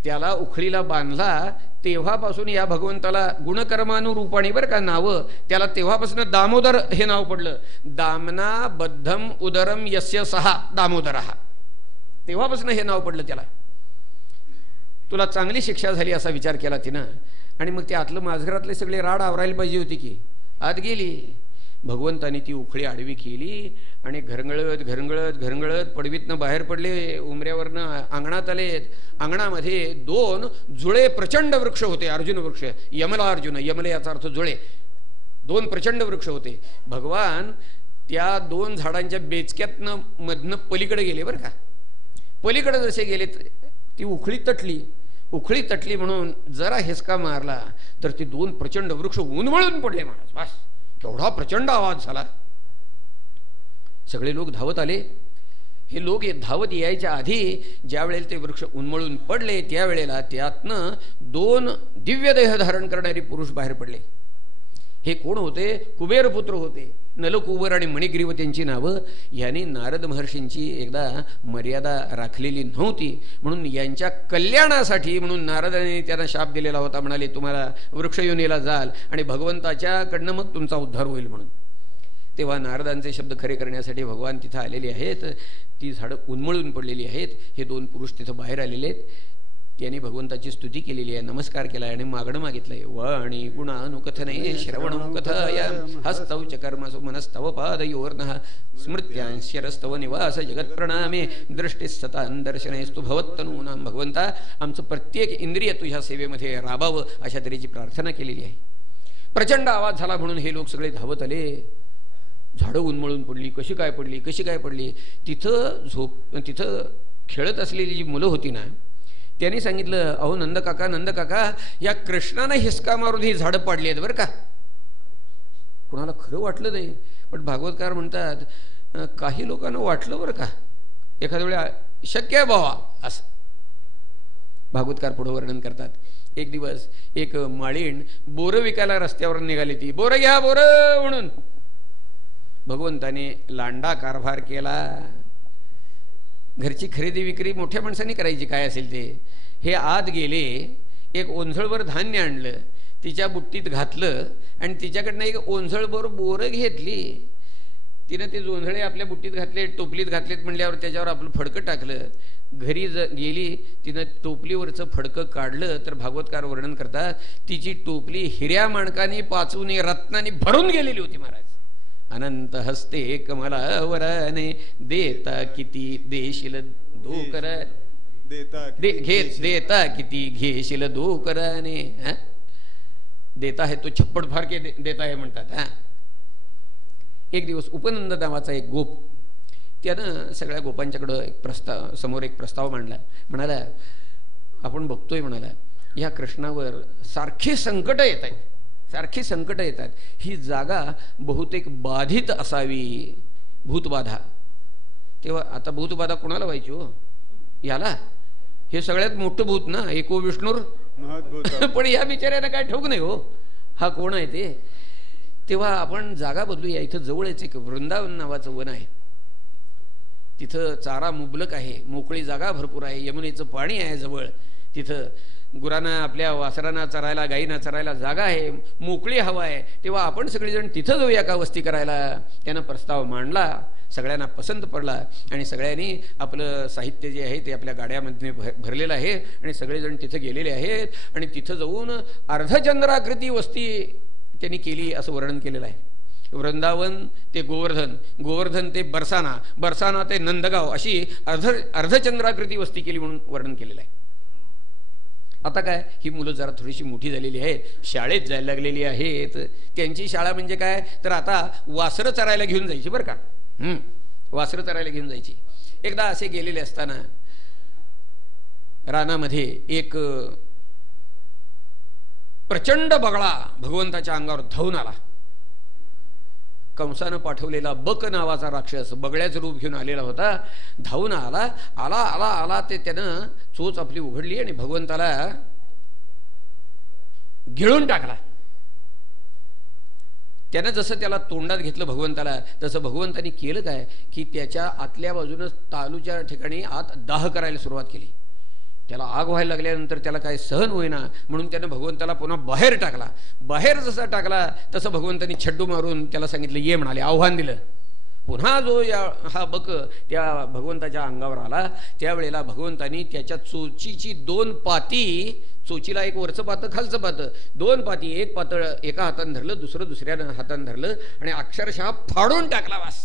त्याला उखळीला बांधला तेव्हापासून या भगवंताला गुणकर्मानुरूपाणी बरं का नावं, त्याला तेव्हापासून दामोदर हे नाव पडलं. दामना बद्धम उदरम यस्य सहा दामोदरहा, तेव्हापासून हे नाव पडलं त्याला. तुला चांगली शिक्षा झाली असा विचार केला तिनं. आणि मग ते आतलं माझघरातले सगळे राड आवरायला पाहिजे होती की आत गेली. भगवंतानी ती उखळी आडवी केली आणि घरंगळत घरंगळत घरंगळत पडवीतनं बाहेर पडले, उमऱ्यावरनं अंगणात आलेत. अंगणामध्ये 2 जुळे प्रचंड वृक्ष होते, अर्जुन वृक्ष, यमला अर्जुन, यमले याचा अर्थ जुळे. 2 प्रचंड वृक्ष होते. भगवान त्या 2 झाडांच्या बेचक्यातनं मधनं पलीकडे गेले बरं का. पलीकडे जसे गेले ती उखळी तटली. उखळी तटली म्हणून जरा हिसका मारला तर ती 2 प्रचंड वृक्ष उन्मळून पडले महाराज. बस केवढा प्रचंड आवाज झाला. सगळे लोक धावत आले. हे लोक धावत यायच्या आधी ज्या वेळेला ते वृक्ष उन्मळून पडले त्यावेळेला त्यातनं 2 दिव्य देह धारण करणारे पुरुष बाहेर पडले. हे कोण होते? कुबेरपुत्र होते. नलकुबर आणि मणिग्रीव त्यांची नावं. यांनी नारद महर्षींची एकदा मर्यादा राखलेली नव्हती म्हणून यांच्या कल्याणासाठी म्हणून नारदांनी त्यांना शाप दिलेला होता. म्हणाले तुम्हाला वृक्षयोनीला जाल आणि भगवंताच्याकडनं मग तुमचा उद्धार होईल म्हणून. तेव्हा नारदांचे शब्द खरे करण्यासाठी भगवान तिथं आलेले आहेत. ती झाडं उन्मळून पडलेली आहेत. हे 2 पुरुष तिथं बाहेर आलेले आहेत. त्यांनी भगवंताची स्तुती केलेली आहे, नमस्कार केला आहे आणि मागणं मागितलंय. वाणी गुणानुकथने श्रवणं कथायां हस्तौ च कर्मसु मनस्तव पादयोर्नः स्मृत्यांश्यरस्तव निवास जगत्प्रणामे दृष्टिस्सतां दर्शनेस्तु भवत्तनूनां. भगवंता आमचं प्रत्येक इंद्रिय तुझ्या सेवेमध्ये राबावं अशा तऱ्हेची प्रार्थना केलेली आहे. प्रचंड आवाज झाला म्हणून हे लोक सगळे धावत आले. झाडं उन्मळून पडली. कशी काय पडली, कशी काय पडली? तिथं खेळत असलेली जी मुलं होती ना त्यांनी सांगितलं अहो नंद काका या कृष्णानं हिसका मारून ही झाडं पाडली आहेत बरं का. कुणाला खरं वाटलं नाही पण भागवतकार म्हणतात काही लोकांना वाटलं बरं का, एखाद्या वेळी शक्य आहे बावा असं. भागवतकार पुढं वर्णन करतात एक दिवस एक माळीण बोरं विकायला रस्त्यावर निघाली. ती बोरं घ्या बोरं म्हणून. भगवंताने लांडा कारभार केला. घरची खरेदी विक्री मोठ्या माणसांनी करायची, काय असेल ते. हे आत गेले, एक ओंझळभर धान्य आणलं, तिच्या बुट्टीत घातलं आणि तिच्याकडनं एक ओंझळभर बोरं घेतली. तिनं ते जोंधळे आपल्या बुट्टीत घातले, टोपलीत घातलेत म्हणल्यावर त्याच्यावर आपलं फडकं टाकलं. घरी गेली, तिनं टोपलीवरचं फडकं काढलं तर भागवतकार वर्णन करतात तिची टोपली हिऱ्या माणकाने पाचूने रत्नाने भरून गेलेली होती महाराज. अनंत हस्ते कमलावराने देता किती देशील धोकर देता किती घेशील धोकराने. देता है तो छप्पड फार के देता है म्हणतात. एक दिवस उपनंद नावाचा एक गोप, त्यानं सगळ्या गोपांच्याकडं एक प्रस्ताव मांडला. म्हणाला, आपण बघतोय म्हणाला ह्या कृष्णावर सारखी संकट येत आहेत, ही जागा बहुतेक बाधित असावी, भूतबाधा. तेव्हा आता भूतबाधा कोणाला व्हायची हो? याला. हे सगळ्यात मोठं भूत ना, एको विष्णूर. पण या बिचाऱ्याला काय ठोक नाही हो, हा कोण आहे ते. तेव्हा आपण जागा बदलूया. इथं जवळच एक वृंदावन नावाचं वन आहे, तिथं चारा मुबलक आहे, मोकळी जागा भरपूर आहे, यमुनेचं पाणी आहे जवळ, तिथं गुरांना आपल्या वासरांना चरायला, गाईंना चरायला जागा आहे, मोकळी हवा आहे. तेव्हा आपण सगळेजण तिथं जाऊया का वस्ती करायला. त्यानं प्रस्ताव मांडला, सगळ्यांना पसंत पडला आणि सगळ्यांनी आपलं साहित्य जे आहे ते आपल्या गाड्यामध्ये भरलेलं आहे आणि सगळेजण तिथं गेलेले आहेत. आणि तिथं जाऊन अर्धचंद्राकृती वस्ती त्यांनी केली असं वर्णन केलेलं आहे. वृंदावन ते गोवर्धन, गोवर्धन ते बरसाना, बरसाना ते नंदगाव, अशी अर्धचंद्राकृती वस्ती केली म्हणून वर्णन केलेलं आहे. आता काय, ही मुलं जरा थोडीशी मोठी झालेली आहेत, शाळेत जायला लागलेली आहेत. त्यांची शाळा म्हणजे काय तर आता वासरं चरायला घेऊन जायची बरं का. वासरं चरायला घेऊन जायची. एकदा असे गेलेले असताना रानामध्ये एक प्रचंड बगळा भगवंताच्या अंगावर धावून आला. कंसानं पाठवलेला बक नावाचा राक्षस बगळ्याचं रूप घेऊन आलेला होता. धावून आला आला आला आला ते त्यानं चोच आपली उघडली आणि भगवंताला गिळून टाकला. त्यानं जसं त्याला तोंडात घेतलं भगवंताला, तसं भगवंतानी केलं काय की त्याच्या आतल्या बाजूनं तालूच्या ठिकाणी आत दाह करायला सुरुवात केली. त्याला आग व्हायला लागल्यानंतर त्याला काय सहन होईना म्हणून त्यानं भगवंताला पुन्हा बाहेर टाकला. बाहेर जसा टाकला तसं भगवंतानी छड्डू मारून त्याला सांगितलं ये म्हणाले, आव्हान दिलं. पुन्हा जो हा बक त्या भगवंताच्या अंगावर आला त्यावेळेला भगवंतानी त्याच्या चोचीची 2 पाती, चोचीला एक वरचं पातं खालचं पातं, 2 पाती, एक पातळ एका हातानं धरलं, दुसरं दुसऱ्या हातानं धरलं आणि अक्षरशः फाडून टाकला. वास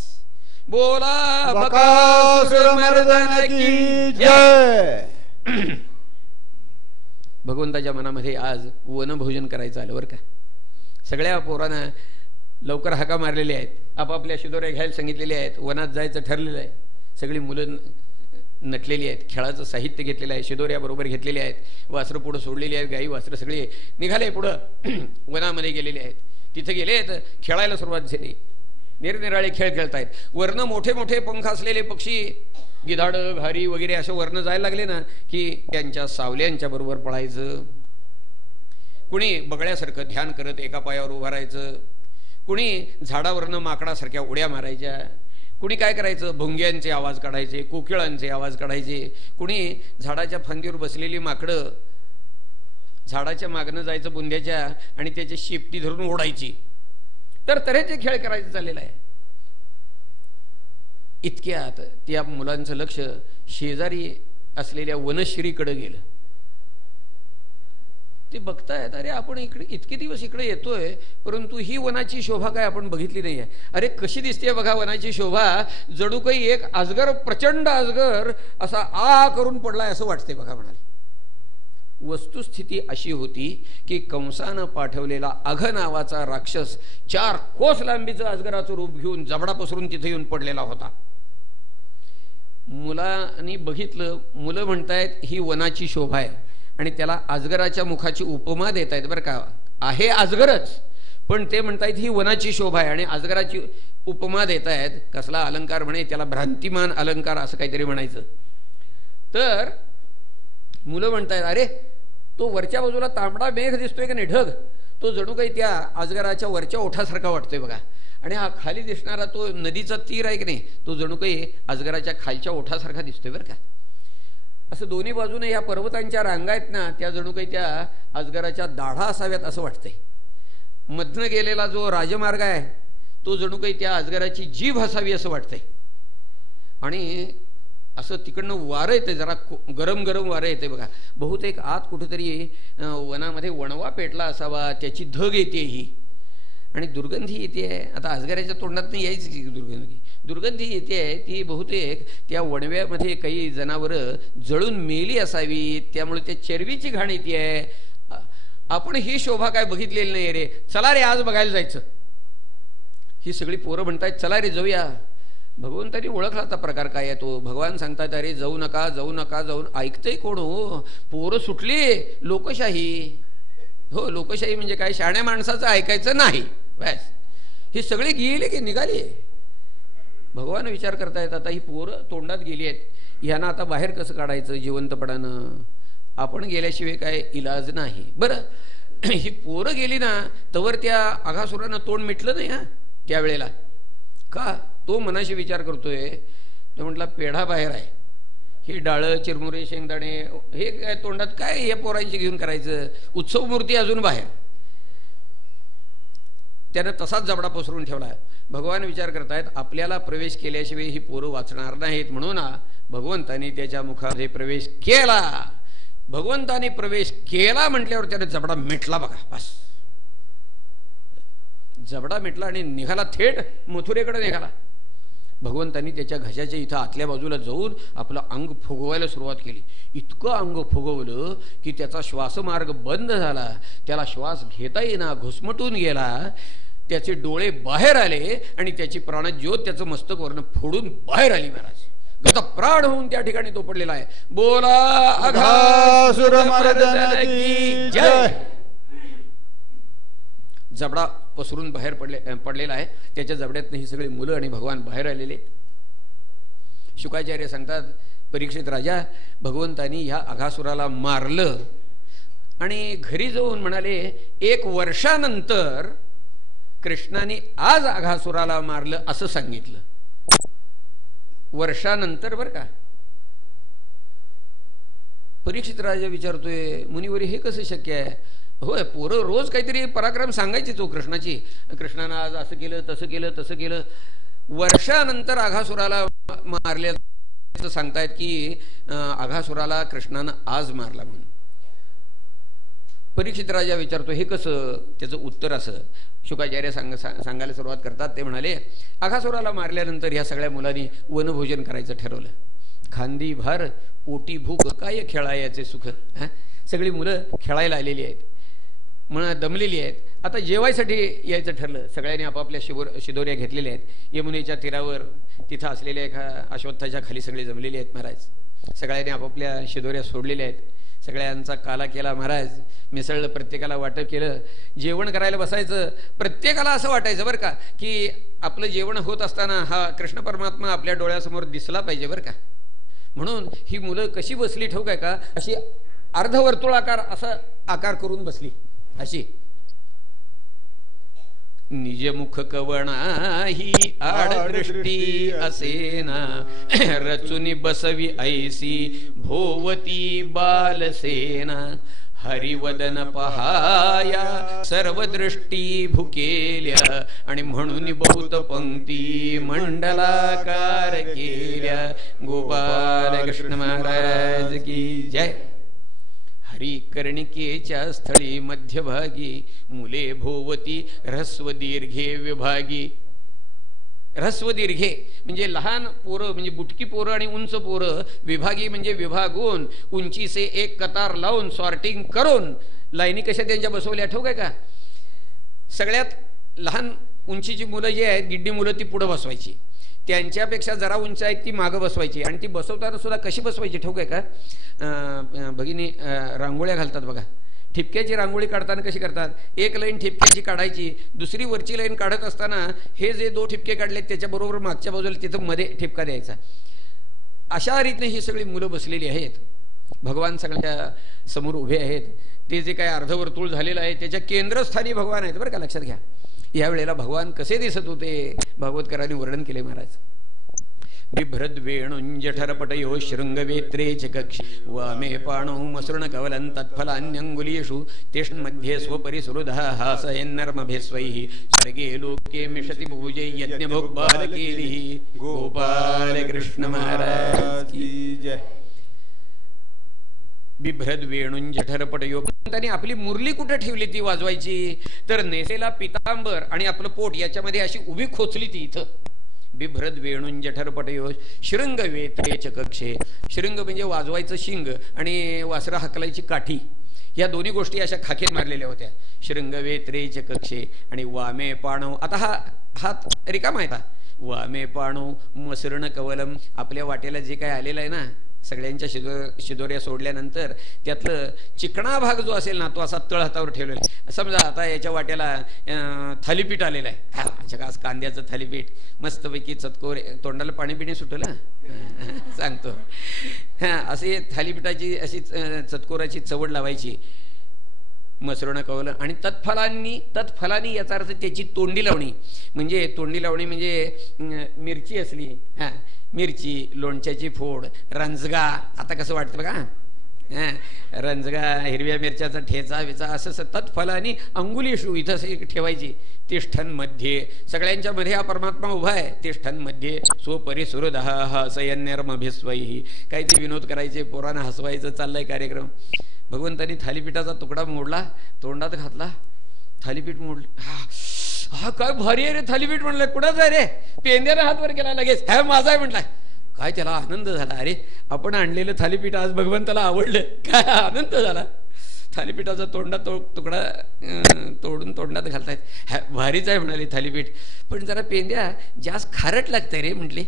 बोला बकासुरमर्दन की जय. भगवंताच्या मनामध्ये आज वनभोजन करायचं आलं बरं का. सगळ्या पोरांना लवकर हाका मारलेल्या आहेत, आपापल्या शिदोऱ्या घ्यायला सांगितलेल्या आहेत, वनात जायचं ठरलेलं आहे. सगळी मुलं नटलेली आहेत, खेळाचं साहित्य घेतलेलं आहे, शिदोऱ्या बरोबर घेतलेल्या आहेत, वासरं पुढं सोडलेली आहेत, गाई वासरं सगळे निघाले पुढं वनामध्ये गेलेले आहेत. तिथे गेले आहेत, खेळायला सुरुवात झाली, निरनिराळे खेळ खेळतायत. वरनं मोठे मोठे पंख असलेले पक्षी, गिधाडं घारी वगैरे असे वर्ण जायला लागले ना की त्यांच्या सावल्यांच्या बरोबर पळायचं. कुणी बगळ्यासारखं ध्यान करत एका पायावर उभं राहायचं, कुणी झाडावरनं माकडासारख्या उड्या मारायच्या, कुणी काय करायचं भुंग्यांचे आवाज काढायचे, कोकिळांचे आवाज काढायचे, कुणी झाडाच्या फांदीवर बसलेली माकडं झाडाच्या मागनं जायचं बुंद्याच्या आणि त्याची शेपटी धरून ओढायची. तर तऱ्हेचे खेळ करायचं चाललेलं आहे. इतक्यात त्या मुलांचं लक्ष शेजारी असलेल्या वनश्रीकडे गेलं. ते बघतायत, अरे आपण इकडे इतके दिवस इकडे येतोय परंतु ही वनाची शोभा काय आपण बघितली नाही आहे. अरे कशी दिसते बघा वनाची शोभा, जणू काही एक अजगर, प्रचंड अजगर असा आ करून पडलाय असं वाटते बघा म्हणाले. वस्तुस्थिती अशी होती की कंसानं पाठवलेला अघ नावाचा राक्षस 4 कोस लांबीचं अजगराचं रूप घेऊन जबडा पसरून तिथे येऊन पडलेला होता. मुलांनी बघितलं, मुलं म्हणतायत ही वनाची शोभा आहे आणि त्याला अजगराच्या मुखाची उपमा देत आहेत बरं का. आहे अजगरच पण ते म्हणतायत ही वनाची शोभा आहे आणि अजगराची उपमा देत आहेत. कसला अलंकार म्हणे त्याला, भ्रांतिमान अलंकार असं काहीतरी म्हणायचं. तर मुलं म्हणतायत अरे तो वरच्या बाजूला तांबडा मेघ दिसतोय का नाही ढग, तो जणू काही त्या अजगराच्या वरच्या ओठासारखा वाटतोय बघा. आणि हा खाली दिसणारा तो नदीचा तीर आहे की नाही, तो जणू काही अजगराच्या खालच्या ओठासारखा दिसतोय बरं का. असं दोन्ही बाजूने या पर्वतांच्या रांगा आहेत ना, त्या जणू काही त्या अजगराच्या दाढा असाव्यात असं वाटतंय. मधनं गेलेला जो राजमार्ग आहे तो जणू काही त्या अजगराची जीभ असावी असं वाटतंय. आणि असं तिकडनं वारं येते, जरा गरम गरम वारं येते बघा. बहुतेक आत कुठेतरी वनामध्ये वणवा पेटला असावा, त्याची धग येते ही, आणि दुर्गंधी येते. आता अजगराच्या तोंडात यायची की दुर्गंधी येते, ती बहुतेक त्या वणव्यामध्ये काही जनावरं जळून मेली असावी, त्यामुळे त्या चरबीची घाण येते. आपण ही शोभा काय बघितलेली नाही रे, चला रे आज बघायला जायचं. ही सगळी पोरं म्हणतायत चला रे जाऊया. भगवंतानी ओळखला आता प्रकार काय आहे तो. भगवान सांगतात अरे जाऊ नका जाऊ नका. जाऊन ऐकतंय कोण हो? पोरं सुटली. लोकशाही. हो, लोकशाही म्हणजे काय? शहाण्या माणसाचं ऐकायचं नाही बस. ही सगळी गेली की निघाली. भगवान विचार करतायत आता ही पोरं तोंडात गेली आहेत, ह्यांना आता बाहेर कसं काढायचं जिवंतपणानं? आपण गेल्याशिवाय काय इलाज नाही. बरं, ही पोरं गेली ना तवर त्या अघासुरानं तोंड मिटलं नाही हा त्यावेळेला. का? तो मनाशी विचार करतोय. तो म्हटला पेढा बाहेर आहे, ही डाळं चिरमुरे शेंगदाणे हे काय तोंडात काय हे पोरांची घेऊन करायचं? उत्सव मूर्ती अजून बाहेर. त्यानं तसाच जबडा पसरून ठेवला. भगवान विचार करतायत आपल्याला प्रवेश केल्याशिवाय ही पोरं वाचणार नाहीत, म्हणून भगवंतानी त्याच्या मुखामध्ये प्रवेश केला. भगवंतानी प्रवेश केला म्हटल्यावर त्याने जबडा मिटला बघा. बस जबडा मिटला आणि निघाला, थेट मथुरेकडे निघाला. भगवंतानी त्याच्या घशाच्या इथं आतल्या बाजूला जाऊन आपलं अंग फुगवायला सुरुवात केली. इतकं अंग फुगवलं की त्याचा श्वासमार्ग बंद झाला, त्याला श्वास घेता येईना, घुसमटून गेला. त्याचे डोळे बाहेर आले आणि त्याची प्राणज्योत त्याचं मस्तक वरनं फोडून बाहेर आली. महाराज गत प्राण होऊन त्या ठिकाणी तो पडलेला आहे. बोला अघासुरमर्दन की जय. जबडा पसरून बाहेर पडलेला आहे. त्याच्या जबड्यातनं ही सगळी मुलं आणि भगवान बाहेर आलेले. शुकाचार्य सांगतात परीक्षित राजा, भगवंतानी ह्या अघासुराला मारलं आणि घरी जाऊन म्हणाले 1 वर्षानंतर कृष्णाने आज अघासुराला मारलं असं सांगितलं. वर्षानंतर बरं का. परीक्षित राजा विचारतोय मुनिवरी हे कसं शक्य आहे? होय, पोरं रोज काहीतरी पराक्रम सांगायची तो कृष्णाची. कृष्णानं आज असं केलं तसं केलं तसं केलं. वर्षानंतर अघासुराला मारल्याचं सांगतायत की अघासुराला कृष्णानं आज मारला म्हणून. परीक्षित राजा विचारतो हे कसं? त्याचं उत्तर असं. शुकाचार्य सांगायला सुरुवात करतात. ते म्हणाले अघासुराला मारल्यानंतर ह्या सगळ्या मुलांनी वनभोजन करायचं ठरवलं. खांदी भार पोटी भूक काय खेळायचे सुख. सगळी मुलं खेळायला आलेली आहेत, म्हणा दमलेली आहेत. आता जेवायसाठी यायचं ठरलं. सगळ्यांनी आपापल्या शिदोऱ्या घेतलेल्या आहेत. यमुनेच्या तीरावर तिथं असलेल्या एका अश्वत्थाच्या खाली सगळे जमलेले आहेत महाराज. सगळ्यांनी आपापल्या शिदोऱ्या सोडलेल्या आहेत. सगळ्यांचा काला केला महाराज. मिसळलं, प्रत्येकाला वाटप केलं. जेवण करायला बसायचं. प्रत्येकाला असं वाटायचं बरं का की आपलं जेवण होत असताना हा कृष्ण परमात्मा आपल्या डोळ्यासमोर दिसला पाहिजे बरं का. म्हणून ही मुलं कशी बसली ठाऊक आहे का? अशी अर्धवर्तुळाकार असा आकार करून बसली अशी. निजमुख कवणा ही आडदृष्टी असेना, रचुनी बसवी ऐसी भोवती बालसेना. हरिवदन पहाया सर्व दृष्टी भुकेल्या, आणि म्हणून बहुत पंक्ती मंडलाकार केल्या. गोपाल कृष्ण महाराज की जय. हरी कर्णिकेच्या स्थळी मध्यभागी मुले भोवती ऱ्हस्व दीर्घे विभागी. ऱ्हस्व दीर्घे म्हणजे लहान पोरं म्हणजे बुटकी पोरं आणि उंच पोरं. विभागी म्हणजे विभागून उंचीचे एक कतार लावून सॉर्टिंग करून लाईनी कशा त्यांच्या बसवल्या ठाऊक आहे का? सगळ्यात लहान उंचीची मुलं जी आहेत गिड्डी मुलं ती पुढं बसवायची. त्यांच्यापेक्षा जरा उंच आहेत ती मागं बसवायची. आणि ती बसवताना सुद्धा कशी बसवायची ठाऊक आहे का? भगिनी रांगोळ्या घालतात बघा. ठिपक्याची रांगोळी काढताना कशी करतात? एक लाईन ठिपक्याची काढायची, दुसरी वरची लाईन काढत असताना हे जे 2 ठिपके काढलेत त्याच्याबरोबर मागच्या बाजूला तिथं मध्ये ठिपका द्यायचा. अशा रीतीने ही सगळी मुलं बसलेली आहेत. भगवान सगळ्या समोर उभे आहेत. ते जे काय अर्धवर्तुळ झालेलं आहे त्याच्या केंद्रस्थानी भगवान आहेत बरं का, लक्षात घ्या. यावेळेला भगवान कसे दिसत होते भागवतकरांनी वर्णन केले महाराज. बिभ्रद्वेणुंजठरपटयो शृंगवेत्रे च कक्ष वामे पाणौ मसृणकवलं तत्फलान्यङ्गुलीषु तिष्ठन्मध्ये स्वपरिसुहृदः हासयन्नर्मभिस्वैः स्वर्गे लोके मिषति भुजे यज्ञभोग्बालकेलिः. गोपाल कृष्ण महाराज की जय. बिभ्रद्वेणुंजठरपटयो. त्यांनी आपली मुरली कुठे ठेवली ती वाजवायची तर नेसेला पितांबर आणि आपलं पोट याच्यामध्ये अशी उभी खोचली ती इथं. बिभ्रद वेणुंजठरपटयो शृंग वेत्रेच कक्षे. शृंग म्हणजे वाजवायचं शिंग आणि वासरा हकलायची काठी. या दोन्ही गोष्टी अशा खाकेत मारलेल्या होत्या. शृंग वेत्रेच कक्षे आणि वामे पाणव. आता हा हात रिकामा आहे का. वामे पाणव मसरण कवलम. आपल्या वाटेला जे काय आलेलं आहे ना सगळ्यांच्या शिदोऱ्या सोडल्यानंतर त्यातलं चिकणा भाग जो असेल ना तो असा तळ हातावर ठेवलेला आहे. समजा आता याच्या वाट्याला थालीपीठ आलेलं आहे. आज कांद्याचं थालीपीठ मस्तपैकी चतकोर तोंडाला पाणी पिणे सुटलं सांगतो. असे थालीपीठाची अशी चतकोराची चवड लावायची. मसरण कवलं आणि तत्फलांनी याचा अर्थ त्याची तोंडी लावणी. म्हणजे तोंडी लावणी म्हणजे मिरची असली मिरची लोणच्याची फोड रंजगा. आता कसं वाटतं बघा रंजगा हिरव्या मिरच्याचा ठेचा विचा असं तत्फलांनी अंगुलीषु इथं ठेवायची. तिष्ठन्मध्ये सगळ्यांच्या मध्ये हा परमात्मा उभा आहे. तिष्ठन्मध्ये स्वपरिसुहृदः हासयन्नर्मभिस्वैः. काही ते विनोद करायचे पोरांना हसवायचं चाललंय कार्यक्रम. भगवंतानी थालीपीठाचा तुकडा मोडला तोंडात घातला थालीपीठ मोडलं. हा काय भारी आहे रे थालीपीठ म्हणलं. कुणाच आहे रे. पेंद्याने हात वर केला लगेच. हा माझा आहे म्हटलाय. काय त्याला आनंद झाला. अरे आपण आणलेलं थालीपीठ आज भगवंताला आवडलं. काय आनंद झाला. थालीपीठाचा तुकडा तोडून तोंडात घालतायत. हा भारीच आहे म्हणाले थालीपीठ. पण जरा पेंद्या जास्त खारट लागतंय रे म्हटले.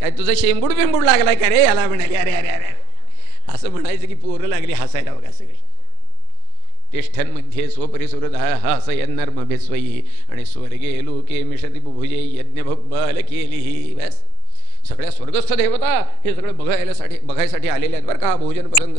काय तुझं शेंबूड बिंबूड लागलाय का रे याला म्हणाले. अरे अरे अरे असं म्हणायचं की पोरं लागली हसायला बघा सगळी. तिष्ठन्मध्ये स्वपरिसुहृदः हासयन्नर्मभिस्वैः आणि स्वर्गे लोके मिषति बुभुजे यज्ञभोग्बालकेलिः. बस सगळ्या स्वर्गस्थ देवता हे सगळं बघायसाठी आलेले आहेत बरं का. हा भोजन प्रसंग